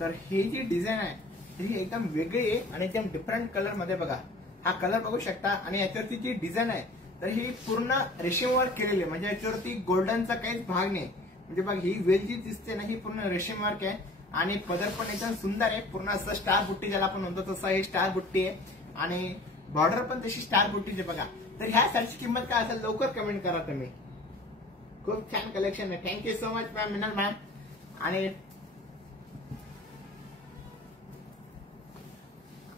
तर ही जी डिझाईन आहे ही एकदम वेगळी आहे आणि एकदम डिफरंट कलर मध्ये बघा. हा कलर बघू शकता, आणि याच्यावरती जी डिझाईन आहे तर ही पूर्ण रेशीम वर्क केलेली आहे. म्हणजे याच्यावरती गोल्डनचा काहीच भाग नाही. म्हणजे बघ ही वेल जी दिसते ना ही पूर्ण रेशीम वर्क आहे. आणि पदर पण एकदम सुंदर आहे, पूर्ण असं स्टार बुट्टी ज्याला आपण म्हणतो तसं ही स्टार बुट्टी आहे. आणि बॉर्डर पण तशी स्टार बुट्टीची बघा. तर ह्या साडीची किंमत काय असेल लवकर कमेंट करा तुम्ही. खूप छान कलेक्शन आहे. Thank you so much ma'am, Minal ma'am.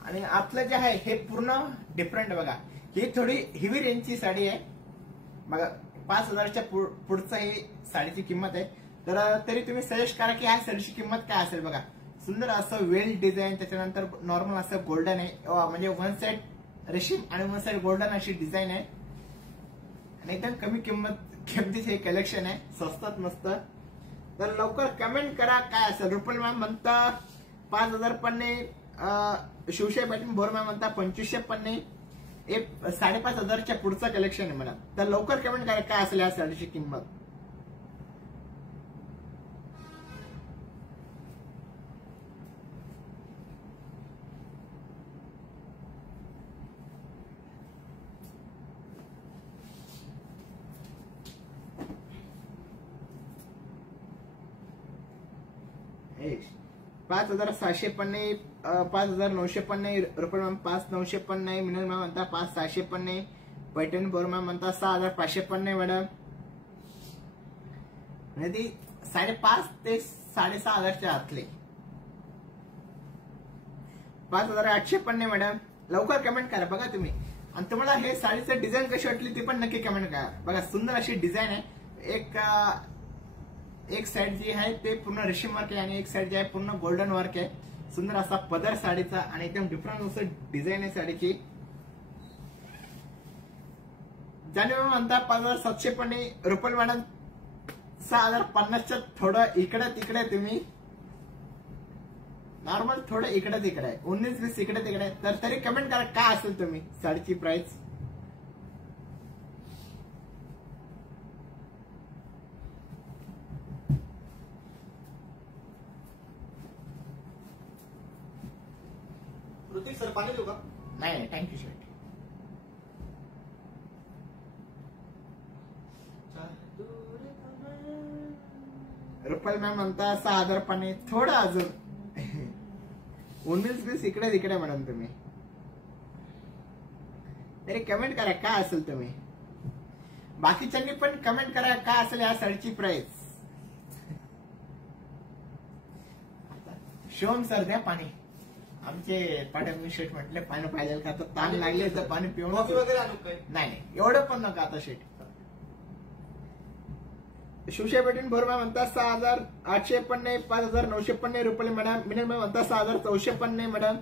आणि आपलं जे आहे हे पूर्ण डिफरंट बघा. ही थोडी हेवी रेंजची साडी आहे बघा, 5000च्या पुढचं ही साडीची किंमत आहे. तर तरी तुम्ही सजेस्ट करा की ह्या साडीची किंमत काय असेल बघा. सुंदर असं वेल डिझाईन, त्याच्यानंतर नॉर्मल असं गोल्डन आहे, म्हणजे वन साइड रेशीम आणि वन साइड गोल्डन अशी डिझाईन आहे. आणि एकदम कमी किमतीचे हे कलेक्शन आहे, स्वस्तात मस्त. तर लवकर कमेंट करा काय असेल. रुपल मॅम म्हणता 5000 पण नाही, शिवशाही पॅटर्न भोर मॅम म्हणता 2500 पण नाही, 5500च्या पुढचं कलेक्शन आहे मला. तर लवकर कमेंट करा काय असेल या साडीची किंमत. 5,700 पण नाही, 5,900 पण नाही, रुपये मॅम 5,900 पण नाही, मिनल मॅम म्हणता 5,600 पण नाही, पैठण बोर मॅम म्हणता 6,500 पण नाही मॅडम. म्हणजे ती 5,500 ते 6,500 आतले. 5,800 पण नाही मॅडम. लवकर कमेंट करा बघा तुम्ही. आणि तुम्हाला हे साडीचं डिझाईन कशी वाटली ती पण नक्की कमेंट करा. बघा सुंदर अशी डिझाईन आहे. एक साइड जी आहे ते पूर्ण रेशीम वर्क आहे आणि एक साइड जी आहे पूर्ण गोल्डन वर्क आहे. सुंदर असा पदर साडीचा आणि एकदम डिफरंट असं डिझाईन आहे साडीची. जानेवारी म्हणता 5,700 पण नाही, रुपये मॅडम 6,050च्या थोडं इकडे तिकडे तुम्ही नॉर्मल थोडं इकडे तिकडे आहे, 19-20 इकडे तिकडे. तर तरी कमेंट करा काय असेल तुम्ही साडीची प्राइस. ऋतिक सर पाणी देऊ का? नाही थँक्यू सर. रुपये मॅम म्हणता 6,000 पण नाही, थोडं अजून 19-20 इकडे तिकडे मॅडम तुम्ही. तरी कमेंट करा काय असेल तुम्ही. बाकीच्यांनी पण कमेंट करा काय असेल या साडीची प्राइस. शिवम सर द्या पाणी. आमचे पाठक शेट म्हटले पाणी पाहिजे का, तर ताण लागले तर पाणी पिऊन कॉफी वगैरे आणू काय? नाही एवढं पण नका आता शेट. शिवशाही पेटीन भरमा म्हणता 6,800 पण नाही, 5,900 पण नाही रुपये मॅडम. मिनिमम म्हणता 6,400 पण नाही मॅडम.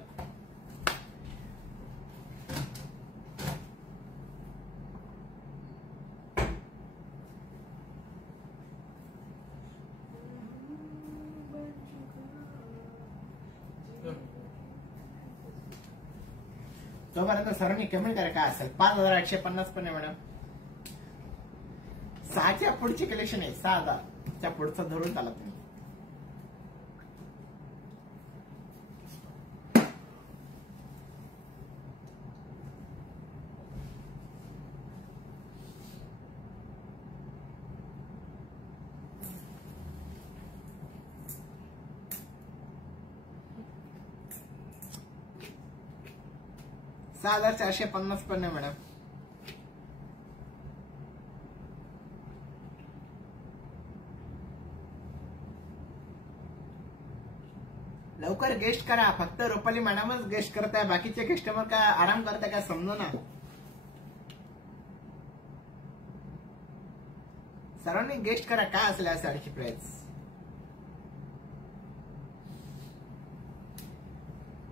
तोपर्यंत सरांनी कमेंट करा काय असेल. 5,850 पण नाही मॅडम. 6च्या पुढची कलेक्शन आहे, 6,000च्या पुढचं धरून चालत नाही. $6,450 पण नाही मॅडम. लवकर गेस्ट करा. फक्त रुपाली मॅडमच गेस्ट करताय, बाकीचे कस्टमर काय आराम करताय काय समजू ना. सर्वांनी गेस्ट करा काय असेल या साडीची प्राइस.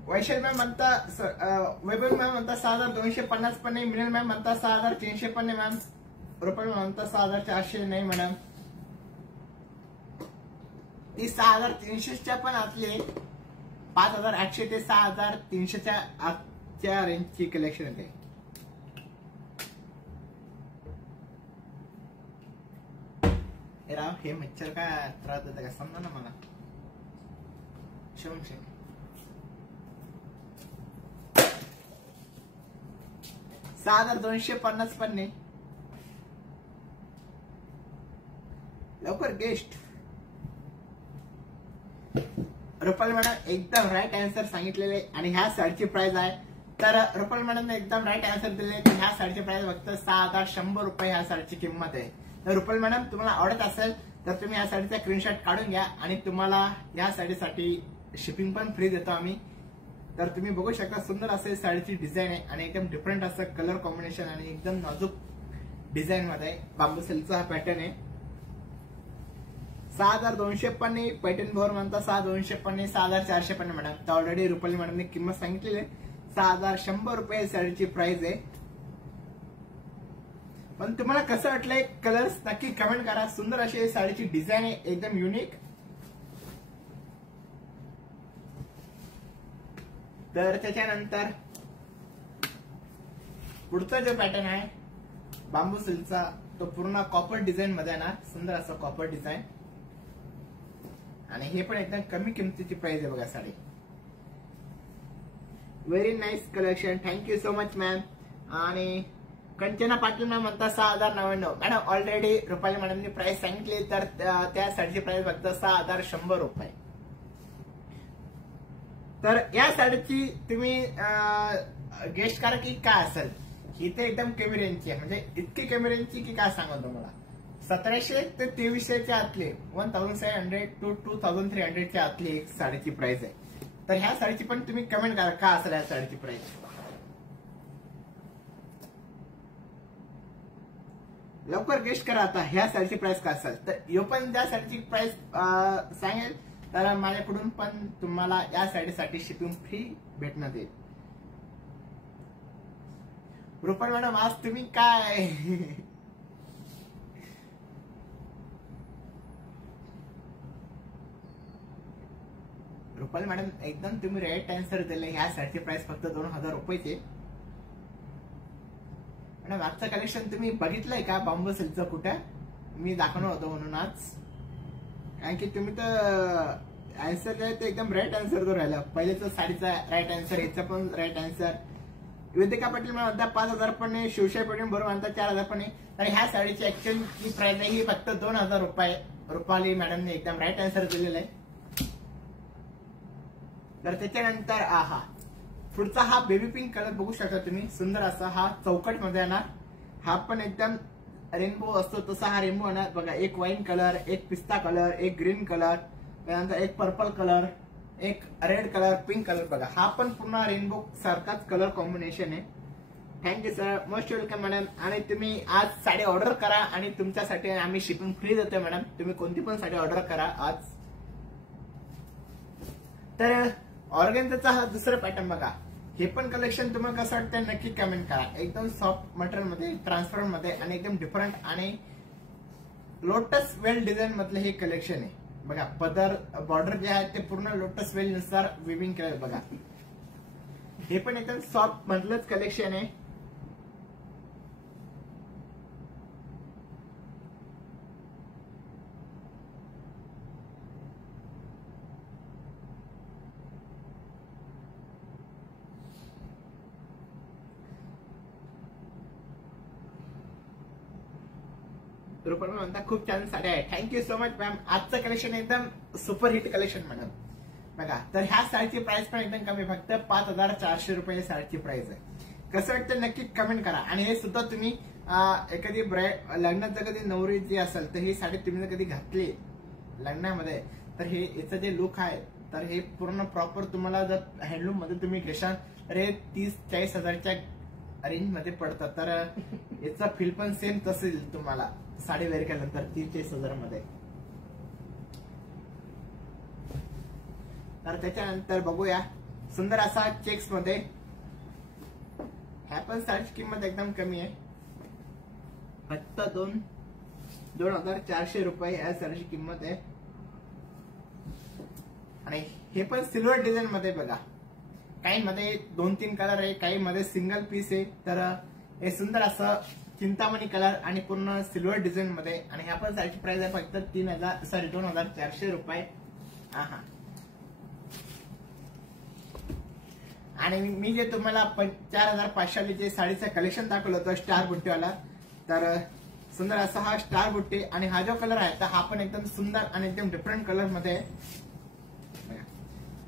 वैशाल मॅम म्हणता, वैभव मॅम म्हणता 6,250 पण नाही. मिनल मॅम म्हणता 6,300 पण नाही मॅम. रुपये म्हणता 6,400 नाही मॅडम. ती 6,300च्या पण आतले 5,800 ते 6,300च्या आतच्या रेंजची कलेक्शन येते. राव हे मच्छर काय त्रास देतं का समजा ना मला. शिवम शेख 6,250 पण नाही. लवकर गेस्ट. रुपाली मॅडम एकदम राईट आन्सर सांगितलेले आणि ह्या साडीची प्राइस आहे. तर रुपाली मॅडम एकदम राईट आन्सर दिले की ह्या साडीची प्राइस फक्त 6,100 रुपये ह्या साडीची किंमत आहे. तर रुपाली मॅडम तुम्हाला आवडत असेल तर तुम्ही या साडीचा स्क्रीनशॉट काढून घ्या आणि तुम्हाला या साडीसाठी शिपिंग पण फ्री देतो आम्ही. तर तुम्ही बघू शकता सुंदर असे साडीची डिझाईन आहे आणि एकदम डिफरंट असं कलर कॉम्बिनेशन आणि एकदम नाजूक डिझाईन मध्ये बांबू सिल्कचा हा पॅटर्न आहे. 6,200 पण नाही. पैठण भोर म्हणता 6,200 पण नाही, 6,400 पण नाही मॅडम. तर ऑलरेडी रुपाली मॅडमने किंमत सांगितलेली आहे. 6,100 रुपये साडीची प्राइस आहे. पण तुम्हाला कसं वाटलंय कलर्स नक्की कमेंट करा. सुंदर अशी साडीची डिझाईन आहे एकदम युनिक. तर त्याच्यानंतर पुढचा जो पॅटर्न आहे बांबू सिल्कचा तो पूर्ण कॉपर डिझाईन मध्ये आहे ना. सुंदर असं कॉपर डिझाईन आणि हे पण एकदम कमी किमतीची प्राइस आहे बघा sari. Very nice collection. Thank you so much ma'am. आणि कंचना पाटील मॅम म्हणता 6,099 मॅडम. ऑलरेडी रुपाली मॅडमनी प्राइस सांगितली तर त्या साडीची प्राइस फक्त 6,100 रुपये. तर या साडीची तुम्ही गेस्ट करा की काय असेल. ही तर एकदम कमी रेंजची आहे, म्हणजे इतकी कमी रेंजची की काय सांगा तुम्हाला. 1700 ते 2300च्या आतली 1700 टू 2300च्या आतली एक साडीची प्राइस आहे. तर ह्या साडीची पण तुम्ही कमेंट करा का असेल या साडीची प्राइस. लवकर गेस्ट करा आता ह्या साडीची प्राइस काय असेल. तर यो पण त्या साडीची प्राइस सांगेल तर माझ्याकडून पण तुम्हाला या साडीसाठी शिपिंग फ्री भेटण्यात येईल. रुपाली मॅडम आज तुम्ही काय रुपाली मॅडम एकदम तुम्ही राईट आन्सर दिले. ह्या साडीची प्राइस फक्त 2000 रुपयाची. मॅडम आजचं कलेक्शन तुम्ही बघितलंय का बांबू सिल्कचं कुठं मी दाखवणार होतो म्हणून आज. कारण की तुम्ही तर आन्सर जे आहे ते एकदम राईट आन्सर तो राहिला. पहिलेच साडीचा राईट आन्सर, याचा पण राईट आन्सर. वेदिका पाटील म्हणता 5000 पण आहे, शिवशाही पाटील बरोबर म्हणता 4000 पण आहे. तर ह्या साडीची ऍक्च्युअल जी प्राइस आहे ही फक्त 2000 रुपये. रुपाली मॅडमने एकदम राईट आन्सर दिलेला आहे. तर त्याच्यानंतर आहा पुढचा हा बेबी पिंक कलर बघू शकता तुम्ही. सुंदर असा हा चौकट मध्ये येणार. हा पण एकदम रेनबो असतो तसा हा रेनबो येणार बघा. एक वाईन कलर, एक पिस्ता कलर, एक ग्रीन कलर, त्यानंतर एक पर्पल कलर, एक रेड कलर, पिंक कलर बघा. हा पण पूर्ण रेनबो सारखाच कलर कॉम्बिनेशन आहे. Thank you sir, most welcome madam. आणि तुम्ही आज साडी ऑर्डर करा आणि तुमच्यासाठी आम्ही शिपिंग फ्री देतोय मॅडम. तुम्ही कोणती पण साडी ऑर्डर करा आज. तर ऑर्गेन्झाचा हा दुसरा पॅटर्न बघा. हे पण कलेक्शन तुम्हाला कसं वाटतं नक्की कमेंट करा. एकदम सॉफ्ट मटेरियल मध्ये, ट्रान्सपरंट मध्ये आणि एकदम डिफरंट आणि लोटस वेल डिझाईन मधलं हे कलेक्शन आहे बघा. पदर बॉर्डर जे आहे ते पूर्ण लोटस वेल नुसार विविंग केलं बघा. हे पण एकदम सॉफ्ट मधलंच कलेक्शन आहे. रुपाली म्हणता खूप छान साड्या आहे. Thank you so much ma'am. आजचं कलेक्शन एकदम सुपर हिट कलेक्शन मॅडम बघा. तर ह्या साडीची प्राइस पण एकदम कमी, फक्त 5400 रुपये साडीची प्राइस आहे. कसं वाटतं नक्की कमेंट करा. आणि हे सुद्धा तुम्ही एखादी लग्नात कधी नवरी जी असेल तर ही साडी तुम्ही जर कधी घातली लग्नामध्ये तर हे याचं जे लुक आहे तर हे पूर्ण प्रॉपर तुम्हाला जर हँडलूम मध्ये तुम्ही घेशाल तर हे 30-40 हजारच्या रेंज मध्ये पडतात. तर याचा फील पण सेम तसं येईल तुम्हाला साडी वेअर केल्यानंतर 30-40 हजार मध्ये. तर त्याच्यानंतर बघूया सुंदर असा चेक्स मध्ये. ह्या पण साडीची किंमत एकदम कमी आहे, फक्त 2400 रुपये या साडीची किंमत आहे. आणि हे पण सिल्वर डिझाईन मध्ये बघा. काही मध्ये 2-3 कलर आहे, काही मध्ये सिंगल पीस आहे. तर हे सुंदर असं चिंतामणी कलर आणि पूर्ण सिल्वर डिझाईन मध्ये. आणि ह्या पण साडीची प्राइस आहे फक्त 2400 रुपये. हा आणि मी जे तुम्हाला 4500 जे साडीचं कलेक्शन दाखवलं होतं स्टार बुट्टीवाला, तर सुंदर असा हा स्टार बुट्टी. आणि हा जो कलर आहे तर हा पण एकदम सुंदर आणि एकदम डिफरंट कलर मध्ये आहे.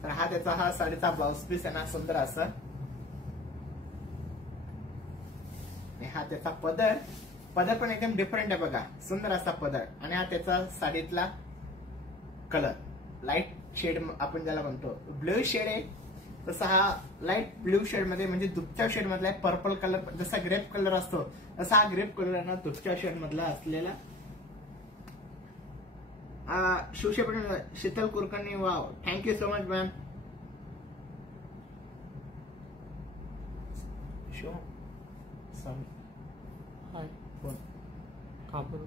तर हा त्याचा हा साडीचा ब्लाउज पीस आहे ना सुंदर असा. हा त्याचा पदर पण एकदम डिफरंट आहे बघा. सुंदर असा पदर. आणि हा त्याचा साडीतला कलर लाईट शेड आपण ज्याला म्हणतो ब्ल्यू शेड आहे तसा हा लाईट ब्ल्यू शेड मध्ये म्हणजे दुपच्या शेड मधला पर्पल कलर. जसा ग्रेप कलर असतो तसा हा ग्रेप कलर आहे ना दुपच्या शेड मधला असलेला. शिवशेपण Sheetal Kulkarni, wow thank you so much ma'am. Hi phone का बरं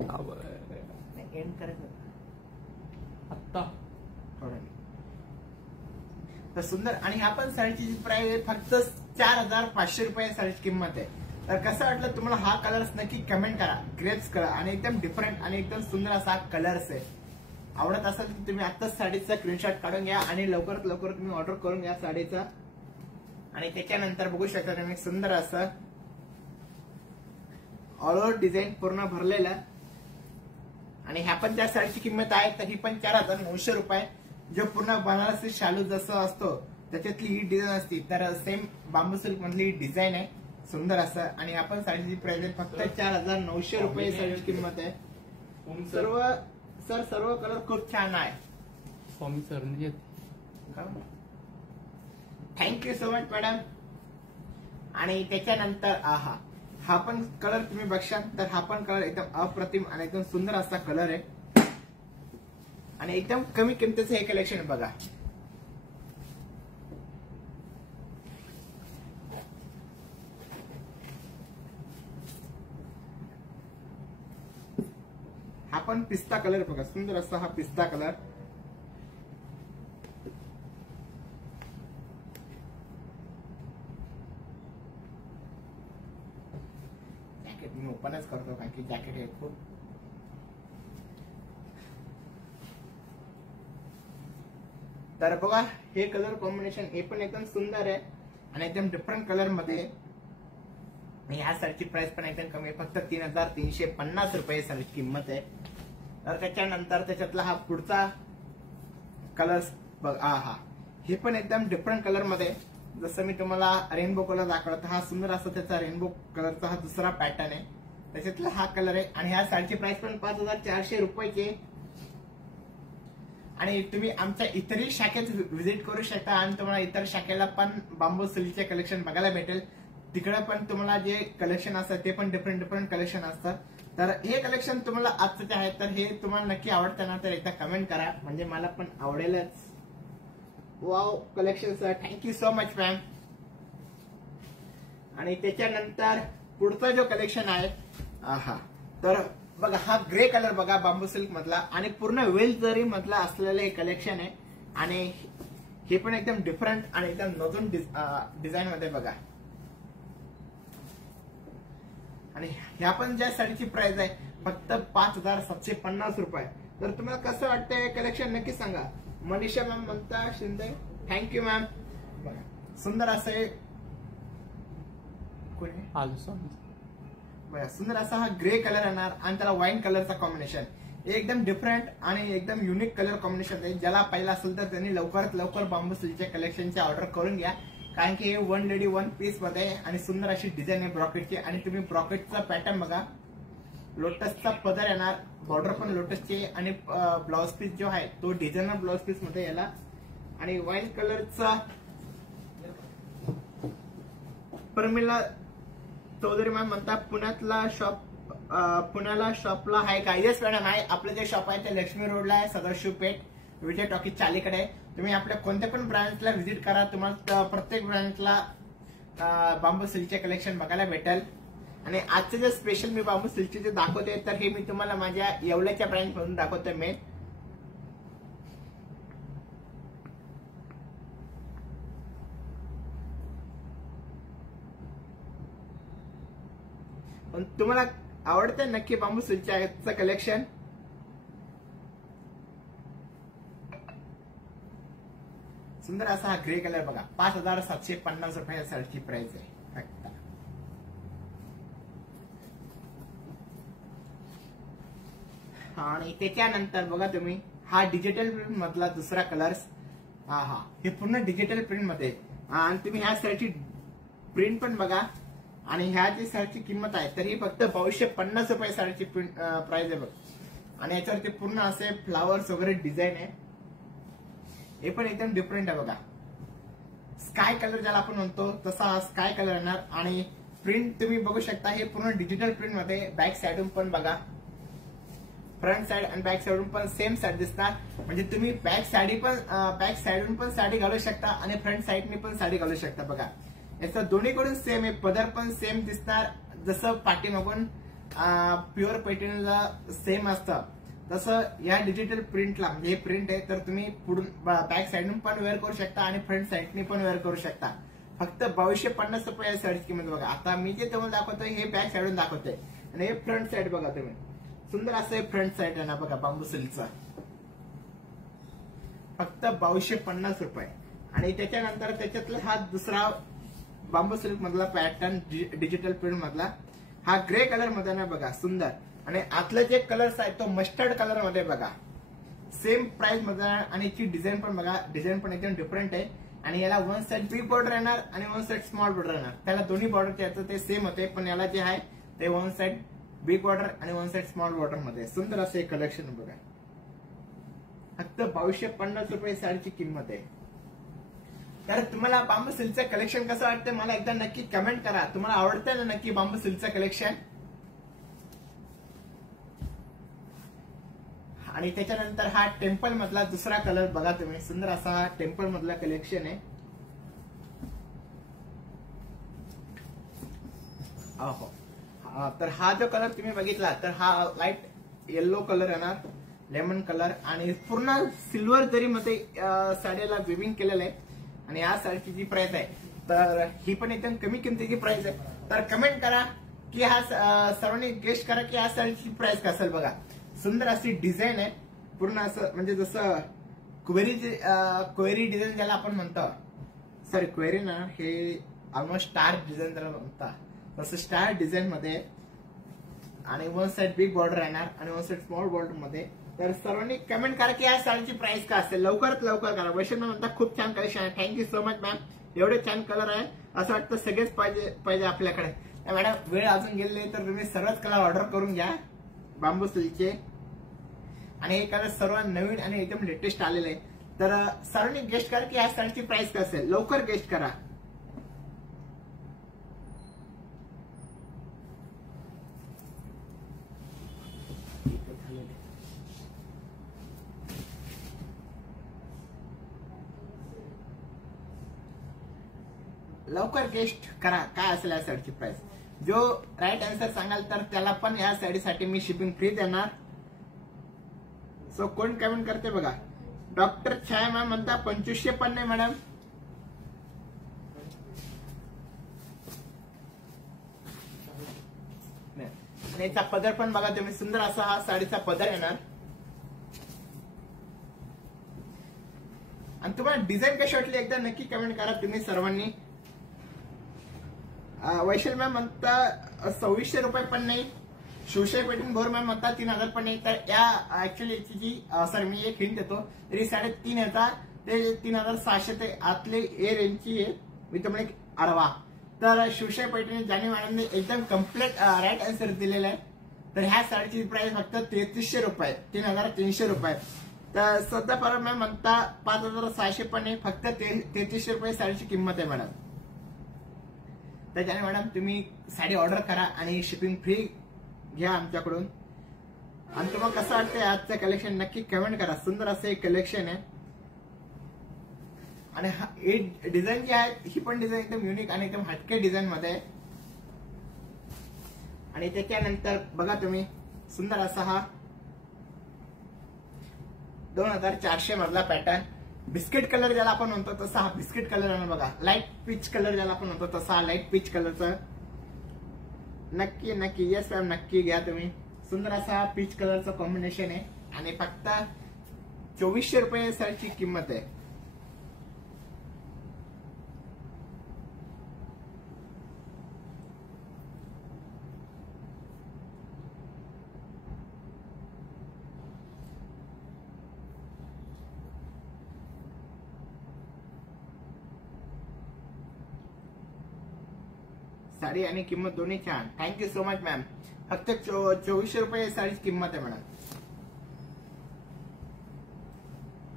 का बरं एंड करायचं आत्ता. तर सुंदर. आणि ह्या पण साडीची प्राइस फक्त 4500 रुपये साडीची किंमत आहे. तर कसं वाटलं तुम्हाला हा कलर्स नक्की कमेंट करा. ग्रेप्स कलर आणि एकदम डिफरंट आणि एकदम सुंदर असा कलर्स आहे. आवडत असेल तर तुम्ही आत्ताच साडीचा स्क्रीनशॉट काढून घ्या आणि लवकरात लवकर तुम्ही ऑर्डर करून घ्या साडीचा. आणि त्याच्यानंतर बघू शकता तुम्ही सुंदर असं ऑल ओव्हर डिझाईन पूर्ण भरलेलं आणि ह्या पण त्या साडीची किंमत आहे तर ही पण 4,900 रुपये. जो पूर्ण बनारसी शालू जसं असतो त्याच्यातली ही डिझाईन असते तर सेम बांबू सिल्क मधली डिझाईन आहे सुंदर असं. आणि आपण साडीची प्राइस आहे फक्त 4,900 रुपये साडीची किंमत आहे. सर्व कलर खूप छान आहे. Swami sir thank you so much madam. आणि त्याच्यानंतर हा पण कलर तुम्ही बघशाल तर हा पण कलर एकदम अप्रतिम आणि एकदम सुंदर असा कलर आहे आणि एकदम कमी किमतीचं हे कलेक्शन बघा. हा पण पिस्ता कलर बघा सुंदर असा हा पिस्ता कलर. जॅकेट मी ओपनच करतो कारण की जॅकेट हे खूप तर बघा हे कलर कॉम्बिनेशन हे पण एकदम सुंदर आहे आणि एकदम डिफरंट कलर मध्ये. ह्या साडीची प्राइस पण एकदम कमी आहे फक्त 3,350 रुपये साडीची किंमत आहे. तर त्याच्यानंतर त्याच्यातला हा पुढचा कलर बघा. हे पण एकदम डिफरंट कलर मध्ये जसं मी तुम्हाला रेनबो कलर दाखवला हा सुंदर असा त्याचा रेनबो कलरचा हा दुसरा पॅटर्न आहे त्याच्यातला हा कलर आहे. आणि ह्या साडीची प्राइस पण 5,400 रुपयाची. आणि तुम्ही आमच्या इतरही शाखेत व्हिजिट करू शकता आणि तुम्हाला इतर शाखेला पण बांबू सिल्कचे कलेक्शन बघायला भेटेल. तिकडे पण तुम्हाला जे कलेक्शन असतात ते पण डिफरंट कलेक्शन असतात. तर हे कलेक्शन तुम्हाला आजचे आहे तर हे तुम्हाला नक्की आवडतं ना तर एकदा कमेंट करा म्हणजे मला पण आवडेलच. Wow collection sir thank you so much ma'am. आणि त्याच्यानंतर पुढचा जो कलेक्शन आहे तर बघा हा ग्रे कलर बघा बांबू सिल्क मधला आणि पूर्ण वेल जरी मधला असलेलं हे कलेक्शन आहे. आणि हे पण एकदम डिफरंट आणि एकदम नवीन डिझाईन मध्ये बघा. आणि ह्या पण ज्या साडीची प्राइस आहे फक्त 5,750 रुपये. तर तुम्हाला कसं वाटतंय हे कलेक्शन नक्की सांगा. मनीषा मॅम म्हणता शिंदे थँक्यू मॅम. सुंदर असं सुंदर असा हा ग्रे कलर येणार आणि त्याला वाईन कलरचा कॉम्बिनेशन एकदम डिफरंट आणि एकदम युनिक कलर कॉम्बिनेशन आहे. ज्याला पाहिलं असेल तर त्यांनी लवकरात लवकर बांबू सिल्कच्या कलेक्शनची ऑर्डर करून घ्या कारण की हे 1 लेडी 1 पीस मध्ये आणि सुंदर अशी डिझाईन आहे ब्रॉकेटची. आणि तुम्ही ब्रॉकेटचा पॅटर्न बघा लोटसचा पदर येणार बॉर्डर पण लोटसची आणि ब्लाउज पीस जो आहे तो डिझायनर ब्लाउज पीस मध्ये याला. आणि वाईन कलरचा प्रमिला चौधरी मॅम म्हणता पुण्याला शॉपला आहे का. येस मॅडम आहे. आपलं जे शॉप आहे ते लक्ष्मी रोडला आहे सदाशिव पेठ विजय टॉकीजच्या अलीकडे. तुम्ही आपल्या कोणत्या पण ब्रँचला व्हिजिट करा तुम्हाला प्रत्येक ब्रँचला बांबू सिल्कचे कलेक्शन बघायला भेटेल. आणि आजचे जे स्पेशल मी बांबू सिल्कचे जे दाखवते तर हे मी तुम्हाला माझ्या येवल्याच्या ब्रँच मधून दाखवतोय मेन. पण तुम्हाला आवडतं नक्की बांबू सिल्कचं कलेक्शन. सुंदर असा हा ग्रे कलर बघा 5,750 रुपये साडीची प्राइस आहे फक्त. आणि त्याच्यानंतर बघा तुम्ही हा डिजिटल प्रिंट मधला दुसरा कलर्स. हे पूर्ण डिजिटल प्रिंट मध्ये आणि तुम्ही ह्या साडीची प्रिंट पण बघा. आणि ह्या जी साडीची किंमत आहे तर ही फक्त 250 रुपये साडीची प्राइस आहे बघ. आणि याच्यावरती पूर्ण असे फ्लावर्स वगैरे डिझाईन आहे. हे पण एकदम डिफरंट आहे बघा. स्काय कलर ज्याला आपण म्हणतो तसा हा स्काय कलर येणार. आणि प्रिंट तुम्ही बघू शकता हे पूर्ण डिजिटल प्रिंट मध्ये. बॅक साइडून पण बघा फ्रंट साइड आणि बॅक साइडून पण सेम साडी दिसणार. म्हणजे तुम्ही बॅक साइडून पण साडी घालू शकता आणि फ्रंट साइडने पण साडी घालू शकता बघा. याचं दोन्हीकडून सेम आहे. पदर पण सेम दिसणार जसं पाठीमागून प्युअर पैठणीला सेम असतं तसं या डिजिटल प्रिंटला म्हणजे हे प्रिंट आहे तर तुम्ही पुढून बॅक साइडून पण वेअर करू शकता आणि फ्रंट साइडने पण वेअर करू शकता. फक्त 250 रुपये साडीची किंमत बघा. आता मी जे तुम्हाला दाखवतोय हे बॅक साइडून दाखवतोय आणि हे फ्रंट साइड बघा तुम्ही. सुंदर असं हे फ्रंट साइड आहे ना बघा बांबू सिल्कचा फक्त 250 रुपये. आणि त्याच्यानंतर त्याच्यातला हा दुसरा बांबू सिल्क मधला पॅटर्न डिजिटल प्रिंट मधला हा ग्रे कलर मध्ये ना बघा सुंदर. आणि आतलं जे कलर्स आहे तो मस्टर्ड कलर मध्ये बघा, सेम प्राइस मध्ये आणि याची डिझाईन पण बघा, डिझाईन पण एकदम डिफरंट आहे. आणि याला वन साइड बिग बॉर्डर येणार आणि वन साइड स्मॉल बॉर्डर येणार. त्याला दोन्ही बॉर्डर याचं ते सेम होते, पण याला जे आहे ते वन साइड बिग बॉर्डर आणि वन साइड स्मॉल बॉर्डर मध्ये सुंदर असं एक कलेक्शन बघा. फक्त 2250 रुपये साडीची किंमत आहे. तर तुम्हाला बांबू सिल्कचं कलेक्शन कसं वाटतं मला एकदा नक्की कमेंट करा. तुम्हाला आवडतंय ना नक्की बांबू सिल्कचं कलेक्शन? आणि त्याच्यानंतर हा टेम्पल मधला दुसरा कलर बघा तुम्ही, सुंदर असा हा टेम्पल मधला कलेक्शन आहे. तर हा जो कलर तुम्ही बघितला तर हा लाईट येल्लो कलर येणार, लेमन कलर आणि पूर्ण सिल्वर जरी मध्ये साडीला विविंग केलेलं आहे. आणि या साडीची जी प्राइस आहे तर ही पण एकदम कमी किमतीची प्राइस आहे. तर कमेंट करा की हा सर्वांनी गेस्ट करा की या साडीची प्राइस काय असेल. बघा सुंदर अशी डिझाईन आहे, पूर्ण असं म्हणजे जसं क्वेरी डिझाईन ज्याला आपण म्हणतो, सॉरी क्वेरी ना, हे ऑलमोस्ट स्टार डिझाईन त्याला म्हणतात, तसं स्टार डिझाईन मध्ये आणि वन साइड बिग बॉर्डर येणार आणि वन साइड स्मॉल बॉर्डर मध्ये. तर सर्वांनी कमेंट करा की या साडीची प्राइस काय असेल. लवकरात लवकर करा. वैष्णव म्हणता खूप छान कलेक्शन आहे. Thank you so much ma'am. एवढे छान कलर आहे असं वाटतं सगळेच पाहिजे आपल्याकडे. मॅडम वेळ अजून गेले तर तुम्ही सर्वच कलर ऑर्डर करून घ्या बांबू सिल्कचे. आणि हे कलर सर्व नवीन आणि एकदम लेटेस्ट आलेले आहे. तर सर्वांनी गेस्ट करा की या साडीची प्राइस काय असेल. लवकर गेस्ट करा. लवकर गेस्ट करा काय असेल या साडीची प्राइस. जो राईट आन्सर सांगाल तर त्याला पण या साडीसाठी मी शिपिंग फ्री देणार. सो कोण कमेंट करते बघा. डॉक्टर छाया मॅम म्हणता 2500 पण नाही मॅडम. आणि याचा पदर पण बघा तुम्ही, सुंदर असा हा साडीचा पदर येणार. आणि तुम्हाला डिझाईन कशी वाटली एकदा नक्की कमेंट करा तुम्ही सर्वांनी. वैशाल मॅम म्हणता 2600 रुपये पण नाही. शिवशाही पेटून भोर मॅम म्हणता 3000 पण नाही. तर या ऍक्च्युअली याची जी सर मी एक हिंट देतो तरी 3.5 येतात ते 3600 ते आतले ए रेंजची आहे. मी तुम्हाला एक आडवा. तर शिवशाही पैठणी जानी मॅडमने एकदम कम्प्लीट राईट आन्सर दिलेला आहे. तर ह्या साडीची प्राइस फक्त 3300 रुपये, 3300 रुपये. तर सध्या परत मॅम म्हणता 5600 पण नाही, फक्त 3300 रुपये साडीची किंमत आहे मॅडम. त्याच्याने मॅडम तुम्ही साडी ऑर्डर करा आणि शिपिंग फ्री घ्या आमच्याकडून. आणि तुम्हाला कसं वाटतंय आजचं कलेक्शन नक्की कमेंट करा. सुंदर असं एक कलेक्शन आहे. आणि ही डिझाईन जी आहे ही पण डिझाईन एकदम युनिक आणि एकदम हटके डिझाईन मध्ये आहे. आणि त्याच्यानंतर बघा तुम्ही सुंदर असा हा 2400 मधला पॅटर्न, बिस्किट कलर ज्याला आपण म्हणतो तसा हा बिस्किट कलर आहे बघा. लाईट पीच कलर ज्याला आपण म्हणतो तसा हा लाईट पीच कलरचा. नक्की नक्की येस मॅम नक्की घ्या तुम्ही. सुंदर असा पीच कलरचा कॉम्बिनेशन आहे आणि फक्त 2400 रुपये साडीची किंमत आहे. साडी आणि किंमत दोन्ही छान. Thank you so much ma'am. फक्त 2400 रुपये साडीची किंमत आहे मॅडम.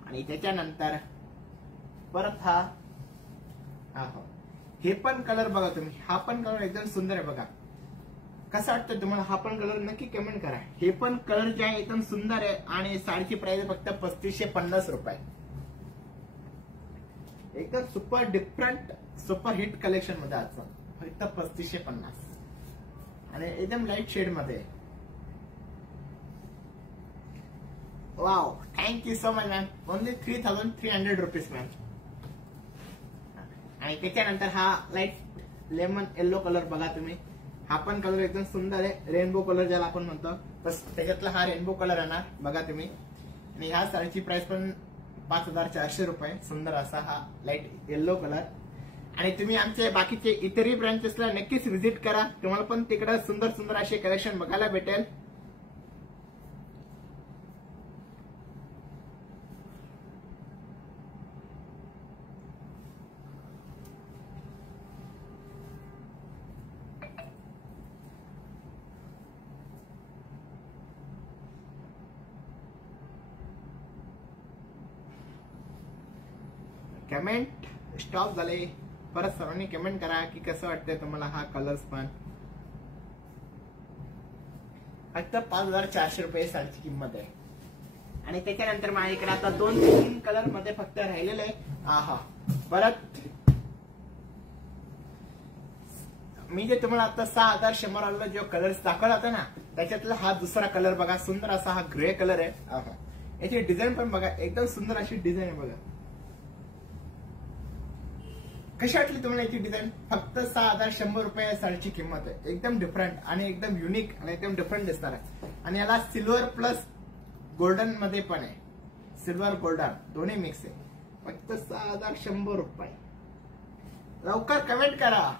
आणि त्याच्यानंतर परत हा हे पण कलर बघा तुम्ही. हा पण कलर एकदम सुंदर आहे बघा. कसं वाटतं तुम्हाला हा पण कलर नक्की कमेंट करा. हे पण कलर जे आहे एकदम सुंदर आहे आणि साडीची प्राइस फक्त 3550 रुपये. एकदम super different super hit collection मध्ये आजचं फक्त 3550 आणि एकदम लाईट शेड मध्ये. Wow thank you so much ma'am. Only 3300 rupees ma'am. आणि त्याच्यानंतर हा लाईट लेमन येल्लो कलर बघा तुम्ही. हा पण कलर एकदम सुंदर आहे. रेनबो कलर ज्याला आपण म्हणतो त्याच्यातला हा रेनबो कलर येणार बघा तुम्ही. आणि ह्या साडीची प्राइस पण 5400 रुपये. सुंदर असा हा लाईट येल्लो कलर. आणि तुम्ही आमचे बाकीचे इतरही ब्रांचेसला नक्कीच व्हिजिट करा. तुम्हाला पण तिकडे सुंदर सुंदर असे कलेक्शन बघायला भेटेल. कमेंट स्टॉप झाले. परत सर्वांनी कमेंट करा की कसं वाटतंय तुम्हाला हा कलर्स पण. फक्त 5400 रुपये साडीची किंमत आहे. आणि त्याच्यानंतर माझ्याकडे आता 2-3 कलर मध्ये फक्त राहिलेले आहे. आहा, परत मी जे तुम्हाला आता 6100 वाला जो कलर्स दाखवला होता ना, त्याच्यातला हा दुसरा कलर बघा. सुंदर असा हा ग्रे कलर आहे. आहा, याची डिझाईन पण बघा, एकदम सुंदर अशी डिझाईन आहे बघा. कशी वाटली तुम्हाला याची डिझाईन? फक्त 6100 रुपये साडीची किंमत आहे. एकदम डिफरंट आणि एकदम युनिक आणि एकदम डिफरंट दिसणार आहे. आणि याला सिल्वर प्लस गोल्डन मध्ये पण आहे. सिल्वर गोल्डन दोन्ही मिक्स आहे. फक्त 6100 रुपये. लवकर कमेंट करा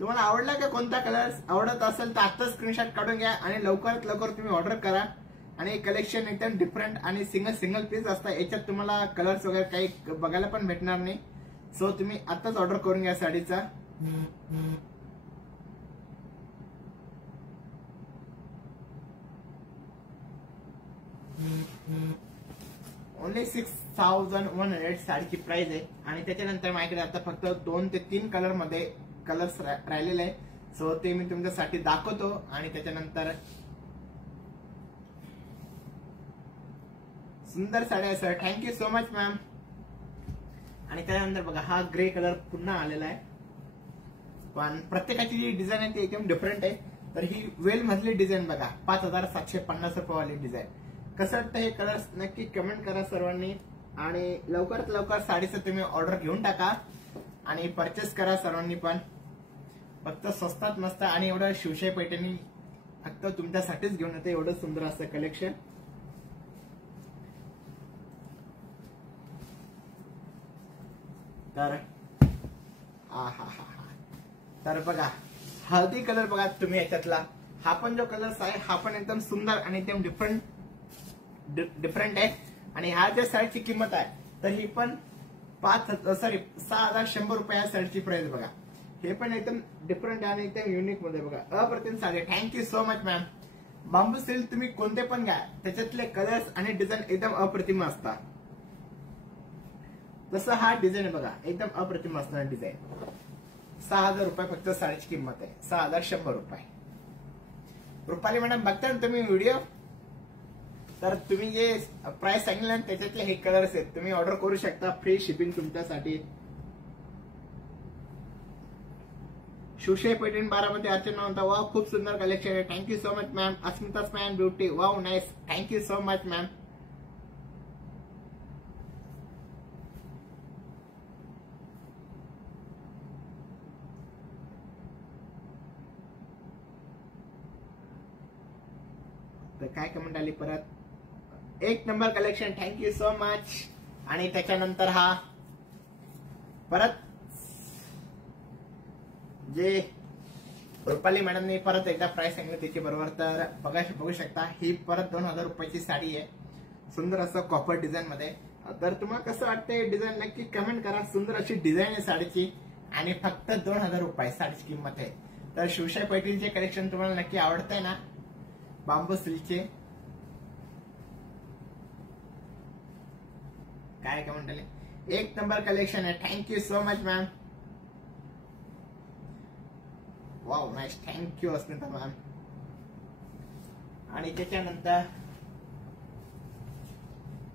तुम्हाला आवडला का कोणता कलर. आवडत असेल तर आता स्क्रीनशॉट काढून घ्या आणि लवकरात लवकर तुम्ही ऑर्डर करा. आणि कलेक्शन एकदम डिफरंट आणि सिंगल पीस असतात. याच्यात तुम्हाला कलर्स वगैरे काही बघायला पण भेटणार नाही. सो तुम्ही आताच ऑर्डर करून घ्या साडीचा. ओनली 6100 साडीची प्राइस आहे. आणि त्याच्यानंतर माझ्याकडे आता फक्त 2 ते 3 कलर मध्ये कलर्स राहिलेले आहे. सो ते मी तुमच्यासाठी दाखवतो. आणि त्याच्यानंतर सुंदर साड्या आहे sir. Thank you so much ma'am. आणि त्यानंतर बघा हा ग्रे कलर पुन्हा आलेला आहे. पण प्रत्येकाची जी डिझाईन आहे ती एकदम डिफरंट आहे. तर ही वेल मधली डिझाईन बघा, 5750 रुपये वाली डिझाईन. कसं वाटतं हे कलर्स नक्की कमेंट करा सर्वांनी. आणि लवकरात लवकर साडीचं तुम्ही ऑर्डर घेऊन टाका आणि परचेस करा सर्वांनी पण. फक्त स्वस्तात मस्त आणि एवढं शिवशाही पैठणी फक्त तुमच्यासाठीच घेऊन येते. एवढं सुंदर असतं कलेक्शन. तर तर बघा हळदी कलर बघा तुम्ही याच्यातला. हा पण जो कलर आहे हा पण एकदम सुंदर आणि एकदम डिफरंट आहे. आणि हा ज्या साडीची किंमत आहे तर ही पण 6100 रुपये या साडीची प्राइस बघा. हे पण एकदम डिफरंट आणि एकदम युनिक मध्ये बघा. अप्रतिम sari. Thank you so much ma'am. Bamboo silk तुम्ही कोणते पण घ्या, त्याच्यातले कलर्स आणि डिझाईन एकदम अप्रतिम असतात. तसं हा डिझाईन बघा, एकदम अप्रतिम असणार डिझाईन. 6000 रुपये फक्त साडीची किंमत आहे. 6100 रुपये. रुपाली मॅडम बघता ना तुम्ही व्हिडिओ. तर तुम्ही जे प्राइस सांगितलं त्याच्यातले हे कलर्स आहेत. तुम्ही ऑर्डर करू शकता. फ्री शिपिंग तुमच्यासाठी. शिवशाही पैठणी 12 मध्ये अर्चना म्हणता वा खूप सुंदर कलेक्शन आहे. Thank you so much ma'am. Asmita स्मॅन beauty wow nice. Thank you so much ma'am. तर काय कमेंट आली परत. 1 number collection. Thank you so much. आणि त्याच्यानंतर हा परत जे रुपाली मॅडमने परत एकदा प्राइस सांगितलं त्याची बरोबर. तर बघू शकता ही परत 2000 रुपयाची साडी आहे. सुंदर असं कॉपर डिझाईन मध्ये. तर तुम्हाला कसं वाटतंय डिझाईन नक्की कमेंट करा. सुंदर अशी डिझाईन आहे साडीची आणि फक्त 2000 रुपये साडीची किंमत आहे. तर शिवशाही पैठणीचे कलेक्शन तुम्हाला नक्की आवडतंय ना. बांबू सिल्कचे काय कमेंट आले. 1 नंबर कलेक्शन आहे. Thank you so much ma'am. Wow nice. Thank you Asmita ma'am. आणि त्याच्यानंतर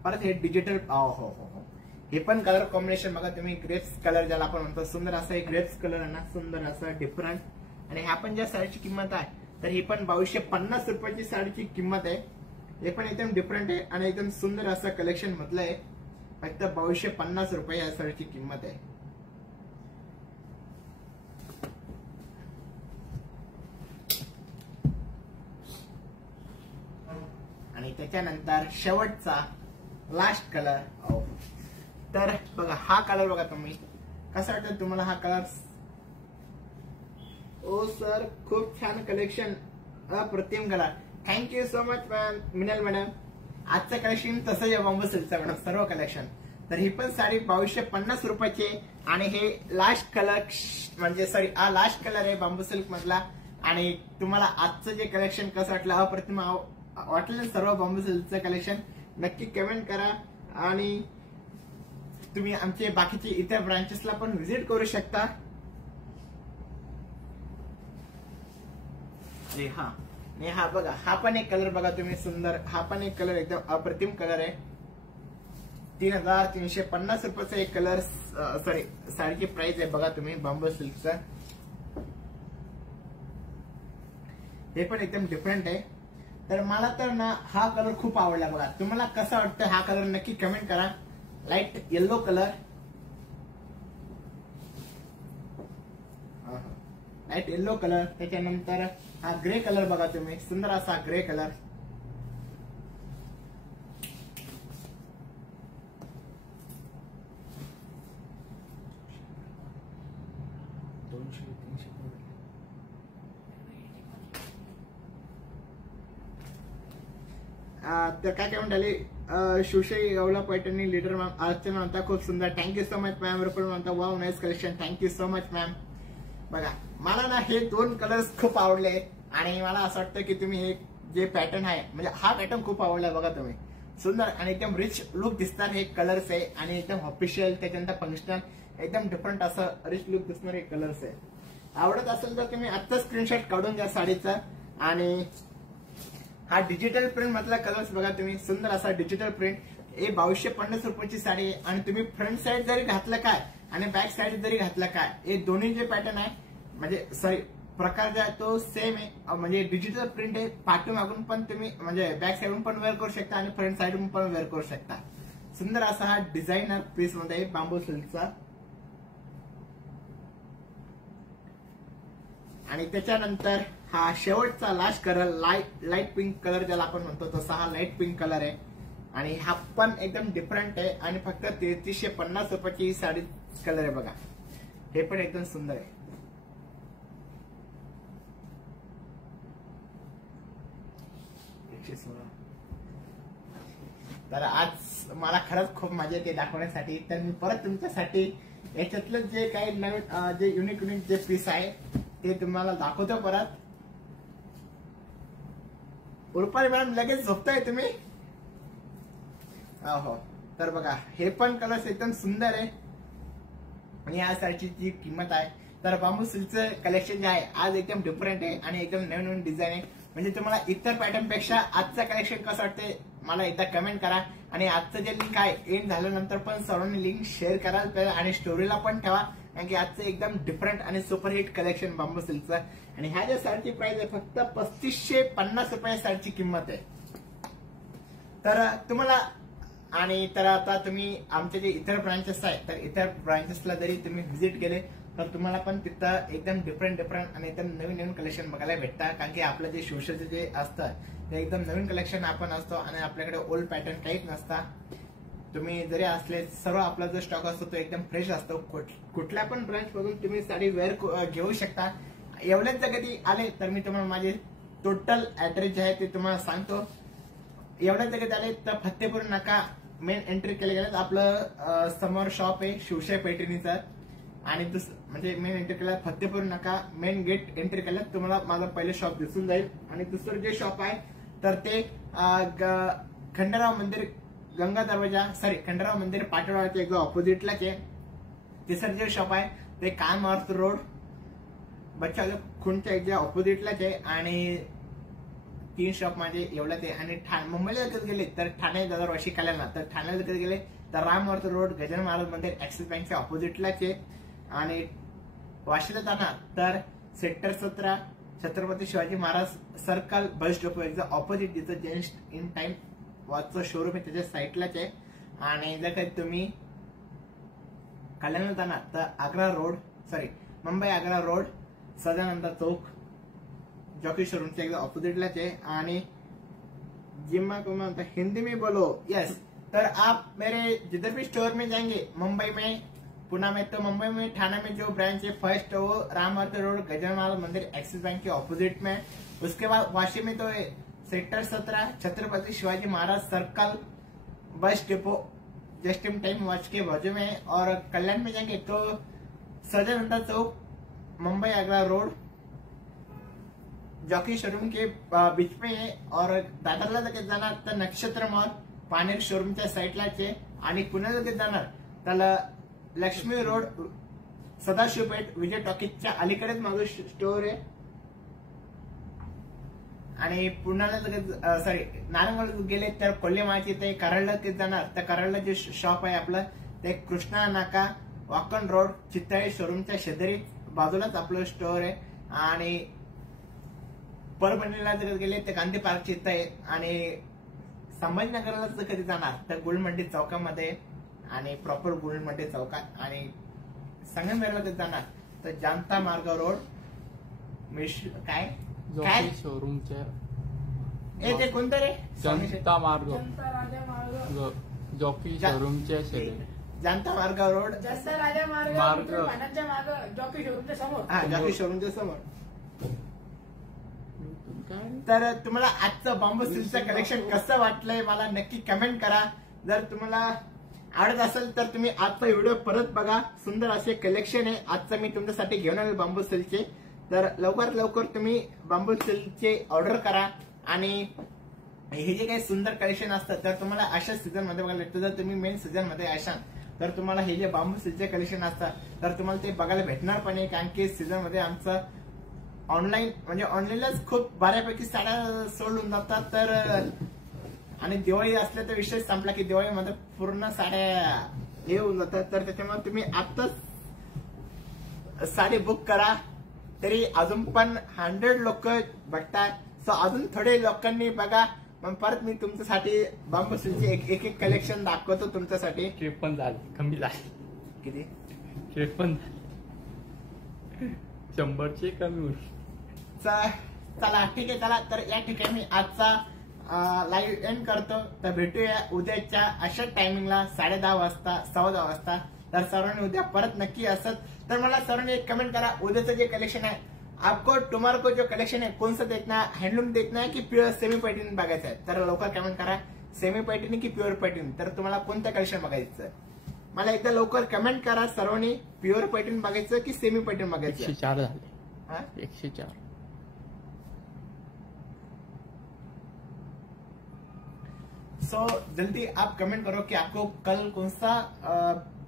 परत हे डिजिटल हो हे पण कलर कॉम्बिनेशन बघा तुम्ही. ग्रेप्स कलर ज्याला आपण म्हणतो. सुंदर असं हे ग्रेप्स कलर आहे ना. सुंदर असं डिफरंट. आणि ह्या पण ज्या साडीची किंमत आहे तर ही पण 2250 रुपयाची साडीची किंमत आहे. हे पण एकदम डिफरंट आहे आणि एकदम सुंदर असं कलेक्शन मधलं आहे. फक्त 2250 रुपये या साडीची किंमत आहे. आणि त्याच्यानंतर शेवटचा लास्ट कलर. तर बघा हा कलर बघा तुम्ही. कसा वाटतं तुम्हाला हा कलर. ओ सर खूप छान कलेक्शन. अप्रतिम colour. Thank you so much ma'am. Minal madam आजचं कलेक्शन तसं आहे बांबू सिल्कचं मॅडम सर्व कलेक्शन. तर ही पण साडी 2250 रुपयाची. आणि हे लास्ट कलर म्हणजे हा लास्ट कलर आहे बांबू सिल्क मधला. आणि तुम्हाला आजचं जे कलेक्शन कसं वाटलं अप्रतिम वाटलं सर्व बांबू सिल्कचं कलेक्शन नक्की कमेंट करा. आणि तुम्ही आमचे बाकीचे इतर ब्रांचेसला पण व्हिजिट करू शकता. हा बघा, हा पण एक कलर बघा तुम्ही सुंदर. हा पण एक कलर एकदम अप्रतिम कलर आहे. 3,350 रुपयाचा एक कलर, सॉरी साडीची प्राइस आहे बघा तुम्ही बांबू सिल्कचा. हे पण एकदम डिफरंट आहे. तर मला तर ना हा कलर खूप आवडला बघा. तुम्हाला कसा वाटतं हा कलर नक्की कमेंट करा. Light yellow colour, light yellow colour. त्याच्यानंतर हा ग्रे कलर बघा तुम्ही, सुंदर असा ग्रे कलर. तर काय म्हणाले, शिवशाही गवला पैठणी लीडर मॅम अर्चना म्हणता खूप सुंदर. Thank you so much ma'am. रुपये म्हणता wow nice collection. Thank you so much ma'am. बघा मला ना हे दोन कलर्स खूप आवडले आणि मला असं वाटतं की तुम्ही हे जे पॅटर्न आहे म्हणजे हा पॅटर्न खूप आवडला बघा तुम्ही. सुंदर आणि एकदम रिच लुक दिसणार हे कलर्स आहे आणि एकदम ऑफिशियल, त्याच्यानंतर फंक्शनल, एकदम डिफरंट असं रिच लुक दिसणार हे कलर्स आहे. आवडत असेल तर तुम्ही आत्ता स्क्रीनशॉट काढून घ्या साडीचा. आणि हा डिजिटल प्रिंट मधला कलर्स बघा तुम्ही, सुंदर असा डिजिटल प्रिंट. हे 2250 रुपयाची साडी आहे आणि तुम्ही फ्रंट साइड जरी घातलं काय आणि बॅक साइड जरी घातलं काय, हे दोन्ही जे पॅटर्न आहे म्हणजे सॉरी प्रकार जो आहे तो सेम आहे. म्हणजे डिजिटल प्रिंट आहे. पाठीमागून पण तुम्ही म्हणजे बॅक साइडून पण वेअर करू शकता आणि फ्रंट साइडून पण वेअर करू शकता. सुंदर असा हा डिझायनर पीस मध्ये बांबू सिल्कचा. आणि त्याच्यानंतर हा शेवटचा last colour light pink colour ज्याला आपण म्हणतो तसा हा लाईट पिंक कलर आहे. आणि हा पण एकदम डिफरंट आहे आणि फक्त 3350 रुपयाची साडी कलर आहे बघा. हे पण एकदम सुंदर आहे. तर आज मला खरंच खूप मजा येते दाखवण्यासाठी. तर मी परत तुमच्यासाठी याच्यातलं जे काही नवीन जे युनिक जे पीस आहे ते तुम्हाला दाखवतो परत. रुपाली मॅडम लगेच झोपताय तुम्ही? हो. तर बघा हे पण कलर्स एकदम सुंदर आहे आणि या साडीची जी किंमत आहे तर बांबू सिल्कचं कलेक्शन जे आहे आज एकदम डिफरंट आहे आणि एकदम नवीन नवीन डिझाईन आहे. म्हणजे तुम्हाला इतर पॅटर्न पेक्षा आजचं कलेक्शन कसं वाटतंय मला एकदा कमेंट करा. आणि आजचं जे लिंक आहे एंड झाल्यानंतर पण सर्वांनी लिंक शेअर करा आणि स्टोरीला पण ठेवा, कारण की आजचं एकदम डिफरंट आणि सुपरहिट कलेक्शन बांबू सिल्कचं. आणि ह्या ज्या साडीची प्राइस आहे फक्त 3550 रुपये साडीची किंमत आहे. तर तुम्हाला आणि तर आता तुम्ही आमचे जे इतर ब्रांचेस आहेत तर इतर ब्रांचेसला जरी तुम्ही व्हिजिट केले तर तुम्हाला पण तिथं एकदम डिफरंट आणि एकदम नवीन नवीन कलेक्शन बघायला भेटतात. कारण की आपलं जे शिवशाचं जे असतं ते एकदम नवीन कलेक्शन आपण असतो आणि आपल्याकडे ओल्ड पॅटर्न काहीच नसता. तुम्ही जरी असले सर्व आपला जो स्टॉक असतो तो एकदम फ्रेश असतो. कुठल्या पण ब्रांच मधून तुम्ही साडी वेअर घेऊ शकता. एवढ्याच जर कधी आले तर मी तुम्हाला माझे टोटल ऍड्रेस जे आहे ते तुम्हाला सांगतो. एवढ्याच जर आले तर फत्तेपूर नाका मेन एंट्री केले गेले आपलं समोर शॉप आहे शिवशाही पैठणीचा. आणि म्हणजे मेन एंट्री केला फत्तेपूर नाका मेन गेट एंट्री केल्यात तुम्हाला माझं पहिले शॉप दिसून जाईल. आणि दुसरं जे शॉप आहे तर ते खंडराव मंदिर गंगा दरवाजा खंडराव मंदिर पाटोळ्याच्या एकदम ऑपोजिटलाच आहे. तिसरं जे शॉप आहे ते कामर्थ रोड बच्चा खुंटच्या एकदा ऑपोजिटलाच आहे. आणि 3 शॉप माझे एवढ्याच आहे. आणि मुंबईला जर गेले तर ठाणे दादर वाशी कल्याणला, तर ठाण्याला जर गेले तर रामवर्थ रोड गजानन महाराज मंदिर ऍक्सिस बँकच्या ऑपोजिटलाच आहे. आणि वाशीला जाणार तर sector 17 Chhatrapati Shivaji Maharaj circle bus depot एकदम ऑपोजिट जिथं जेंट्स इन टाइम वॉचचं शोरूम आहे त्याच्या साईडलाच आहे. आणि जर काही तुम्ही कल्याणला जाणार तर मुंबई आग्रा रोड सदानंद चौक जॉकी शोरूमच्या एकदम ऑपोजिटलाच आहे. आणि जिम्मा को मैं हिंदी में बोलो यस. तर आप मेरे जिधर भी स्टोर में जाएंगे मुंबई में, पुणे में, तो मुंबई में ठाणे में जो ब्रांच है फर्स्ट वो रामवर्थ रोड गजानन महाराज मंदिर एक्सिस बैंक के ऑपोजिट में. उसके बाद वाशी में तो sector 17 Chhatrapati Shivaji Maharaj circle bus depot just in time watch के बाजू में. और कल्याण में जाएंगे तो Sadanand Chowk Mumbai Agra road Jockey showroom के बीच में है. और दादरला लगेच जाणार तर नक्षत्र मॉल पानेर शोरूमच्या साईडलाच आहे. आणि पुण्याला लगेच जाणार त्याला लक्ष्मी रोड सदाशिवपेठ विजय टॉकीजच्या अलीकडेच माझं स्टोअर आहे. आणि पुण्याला सॉरी नारायणगाव गेले तर कोल्हेमाची ते कराडला ते जाणार. त्या कराडला जे शॉप आहे आपलं ते कृष्णा नाका वाकण रोड चित्ताळी शोरूमच्या शेजारी बाजूलाच आपलं स्टोअर आहे. आणि परभणीला जर गेले तर गांधी पार्क इथं आहे. आणि संभाजीनगरला जर कधी जाणार तर गुलमंडी चौकामध्ये आणि प्रॉपर गुलमंडी चौकात. आणि संगमनेरला जर जाणार तर जनता मार्ग रोड काय जॉकी शोरूमच्या ए ते कोणतं रे जनता मार्ग जॉकी शोरूमच्या शेजारी जनता मार्ग रोड जनता राजा मार्ग मार्ग. पाण्याच्या मार्ग जॉकी शोरूमच्या समोर. हा जॉकी शोरूमच्या समोर. तर तुम्हाला आजचं बांबू सिल्कचं कलेक्शन कसं वाटलंय मला नक्की कमेंट करा. जर तुम्हाला आवडत असेल तर तुम्ही आजचा व्हिडिओ परत बघा. सुंदर असे कलेक्शन आहे आजचं मी तुमच्यासाठी घेऊन आलो बांबू सिल्कचे. तर लवकरात लवकर तुम्ही बांबू सिल्कचे ऑर्डर करा. आणि हे जे काही सुंदर कलेक्शन असतं तर तुम्हाला अशा सीझन मध्ये बघायला भेटतं. जर तुम्ही मेन सीझन मध्ये असाल तर तुम्हाला हे जे बांबू सिल्कचे कलेक्शन असतात तर तुम्हाला ते बघायला भेटणार पण आहे. कारण की सीझन मध्ये आमचं ऑनलाईन म्हणजे ऑनलाईनलाच खूप बऱ्यापैकी साड्या सोल्ड होऊन जातात. तर आणि दिवाळी असल्या तर विषय संपला की दिवाळीमध्ये पूर्ण साड्या हे होऊन जातात. तर त्याच्यामुळे तुम्ही आत्ताच साडी बुक करा. तरी अजून पण 100 लोक बघताय. सो अजून थोडे लोकांनी बघा. मग परत मी तुमच्यासाठी बांबू सिल्कचे एक एक कलेक्शन दाखवतो तुमच्यासाठी. 53 झाले कमी झाले किती 53 झाले 100चे कमी होईल. चला ठीक आहे. चला तर या ठिकाणी मी आजचा लाईव्ह एंड करतो. तर भेटूया उद्याच्या अशा टायमिंगला 10:30 वाजता 10:15 वाजता. तर सर्वांनी उद्या परत नक्की असत. तर मला सर्वांनी एक कमेंट करा उद्याचं जे कलेक्शन आहे आपको टुमारो को जो कलेक्शन है कौन सा देखना है, हैंडलूम देखना है की प्युअर सेमी पैठणी बघायचं आहे. तर लवकर कमेंट करा सेमी पैठणी की प्युअर पैठणी. तर तुम्हाला कोणतं कलेक्शन बघायचं मला एकदा लवकर कमेंट करा सर्वांनी. प्युअर पैठणी बघायचं की सेमी पैठणी बघायचं. 104 झाले 104. सो जल्दी आप कमेंट करो कि आपको कल कौन सा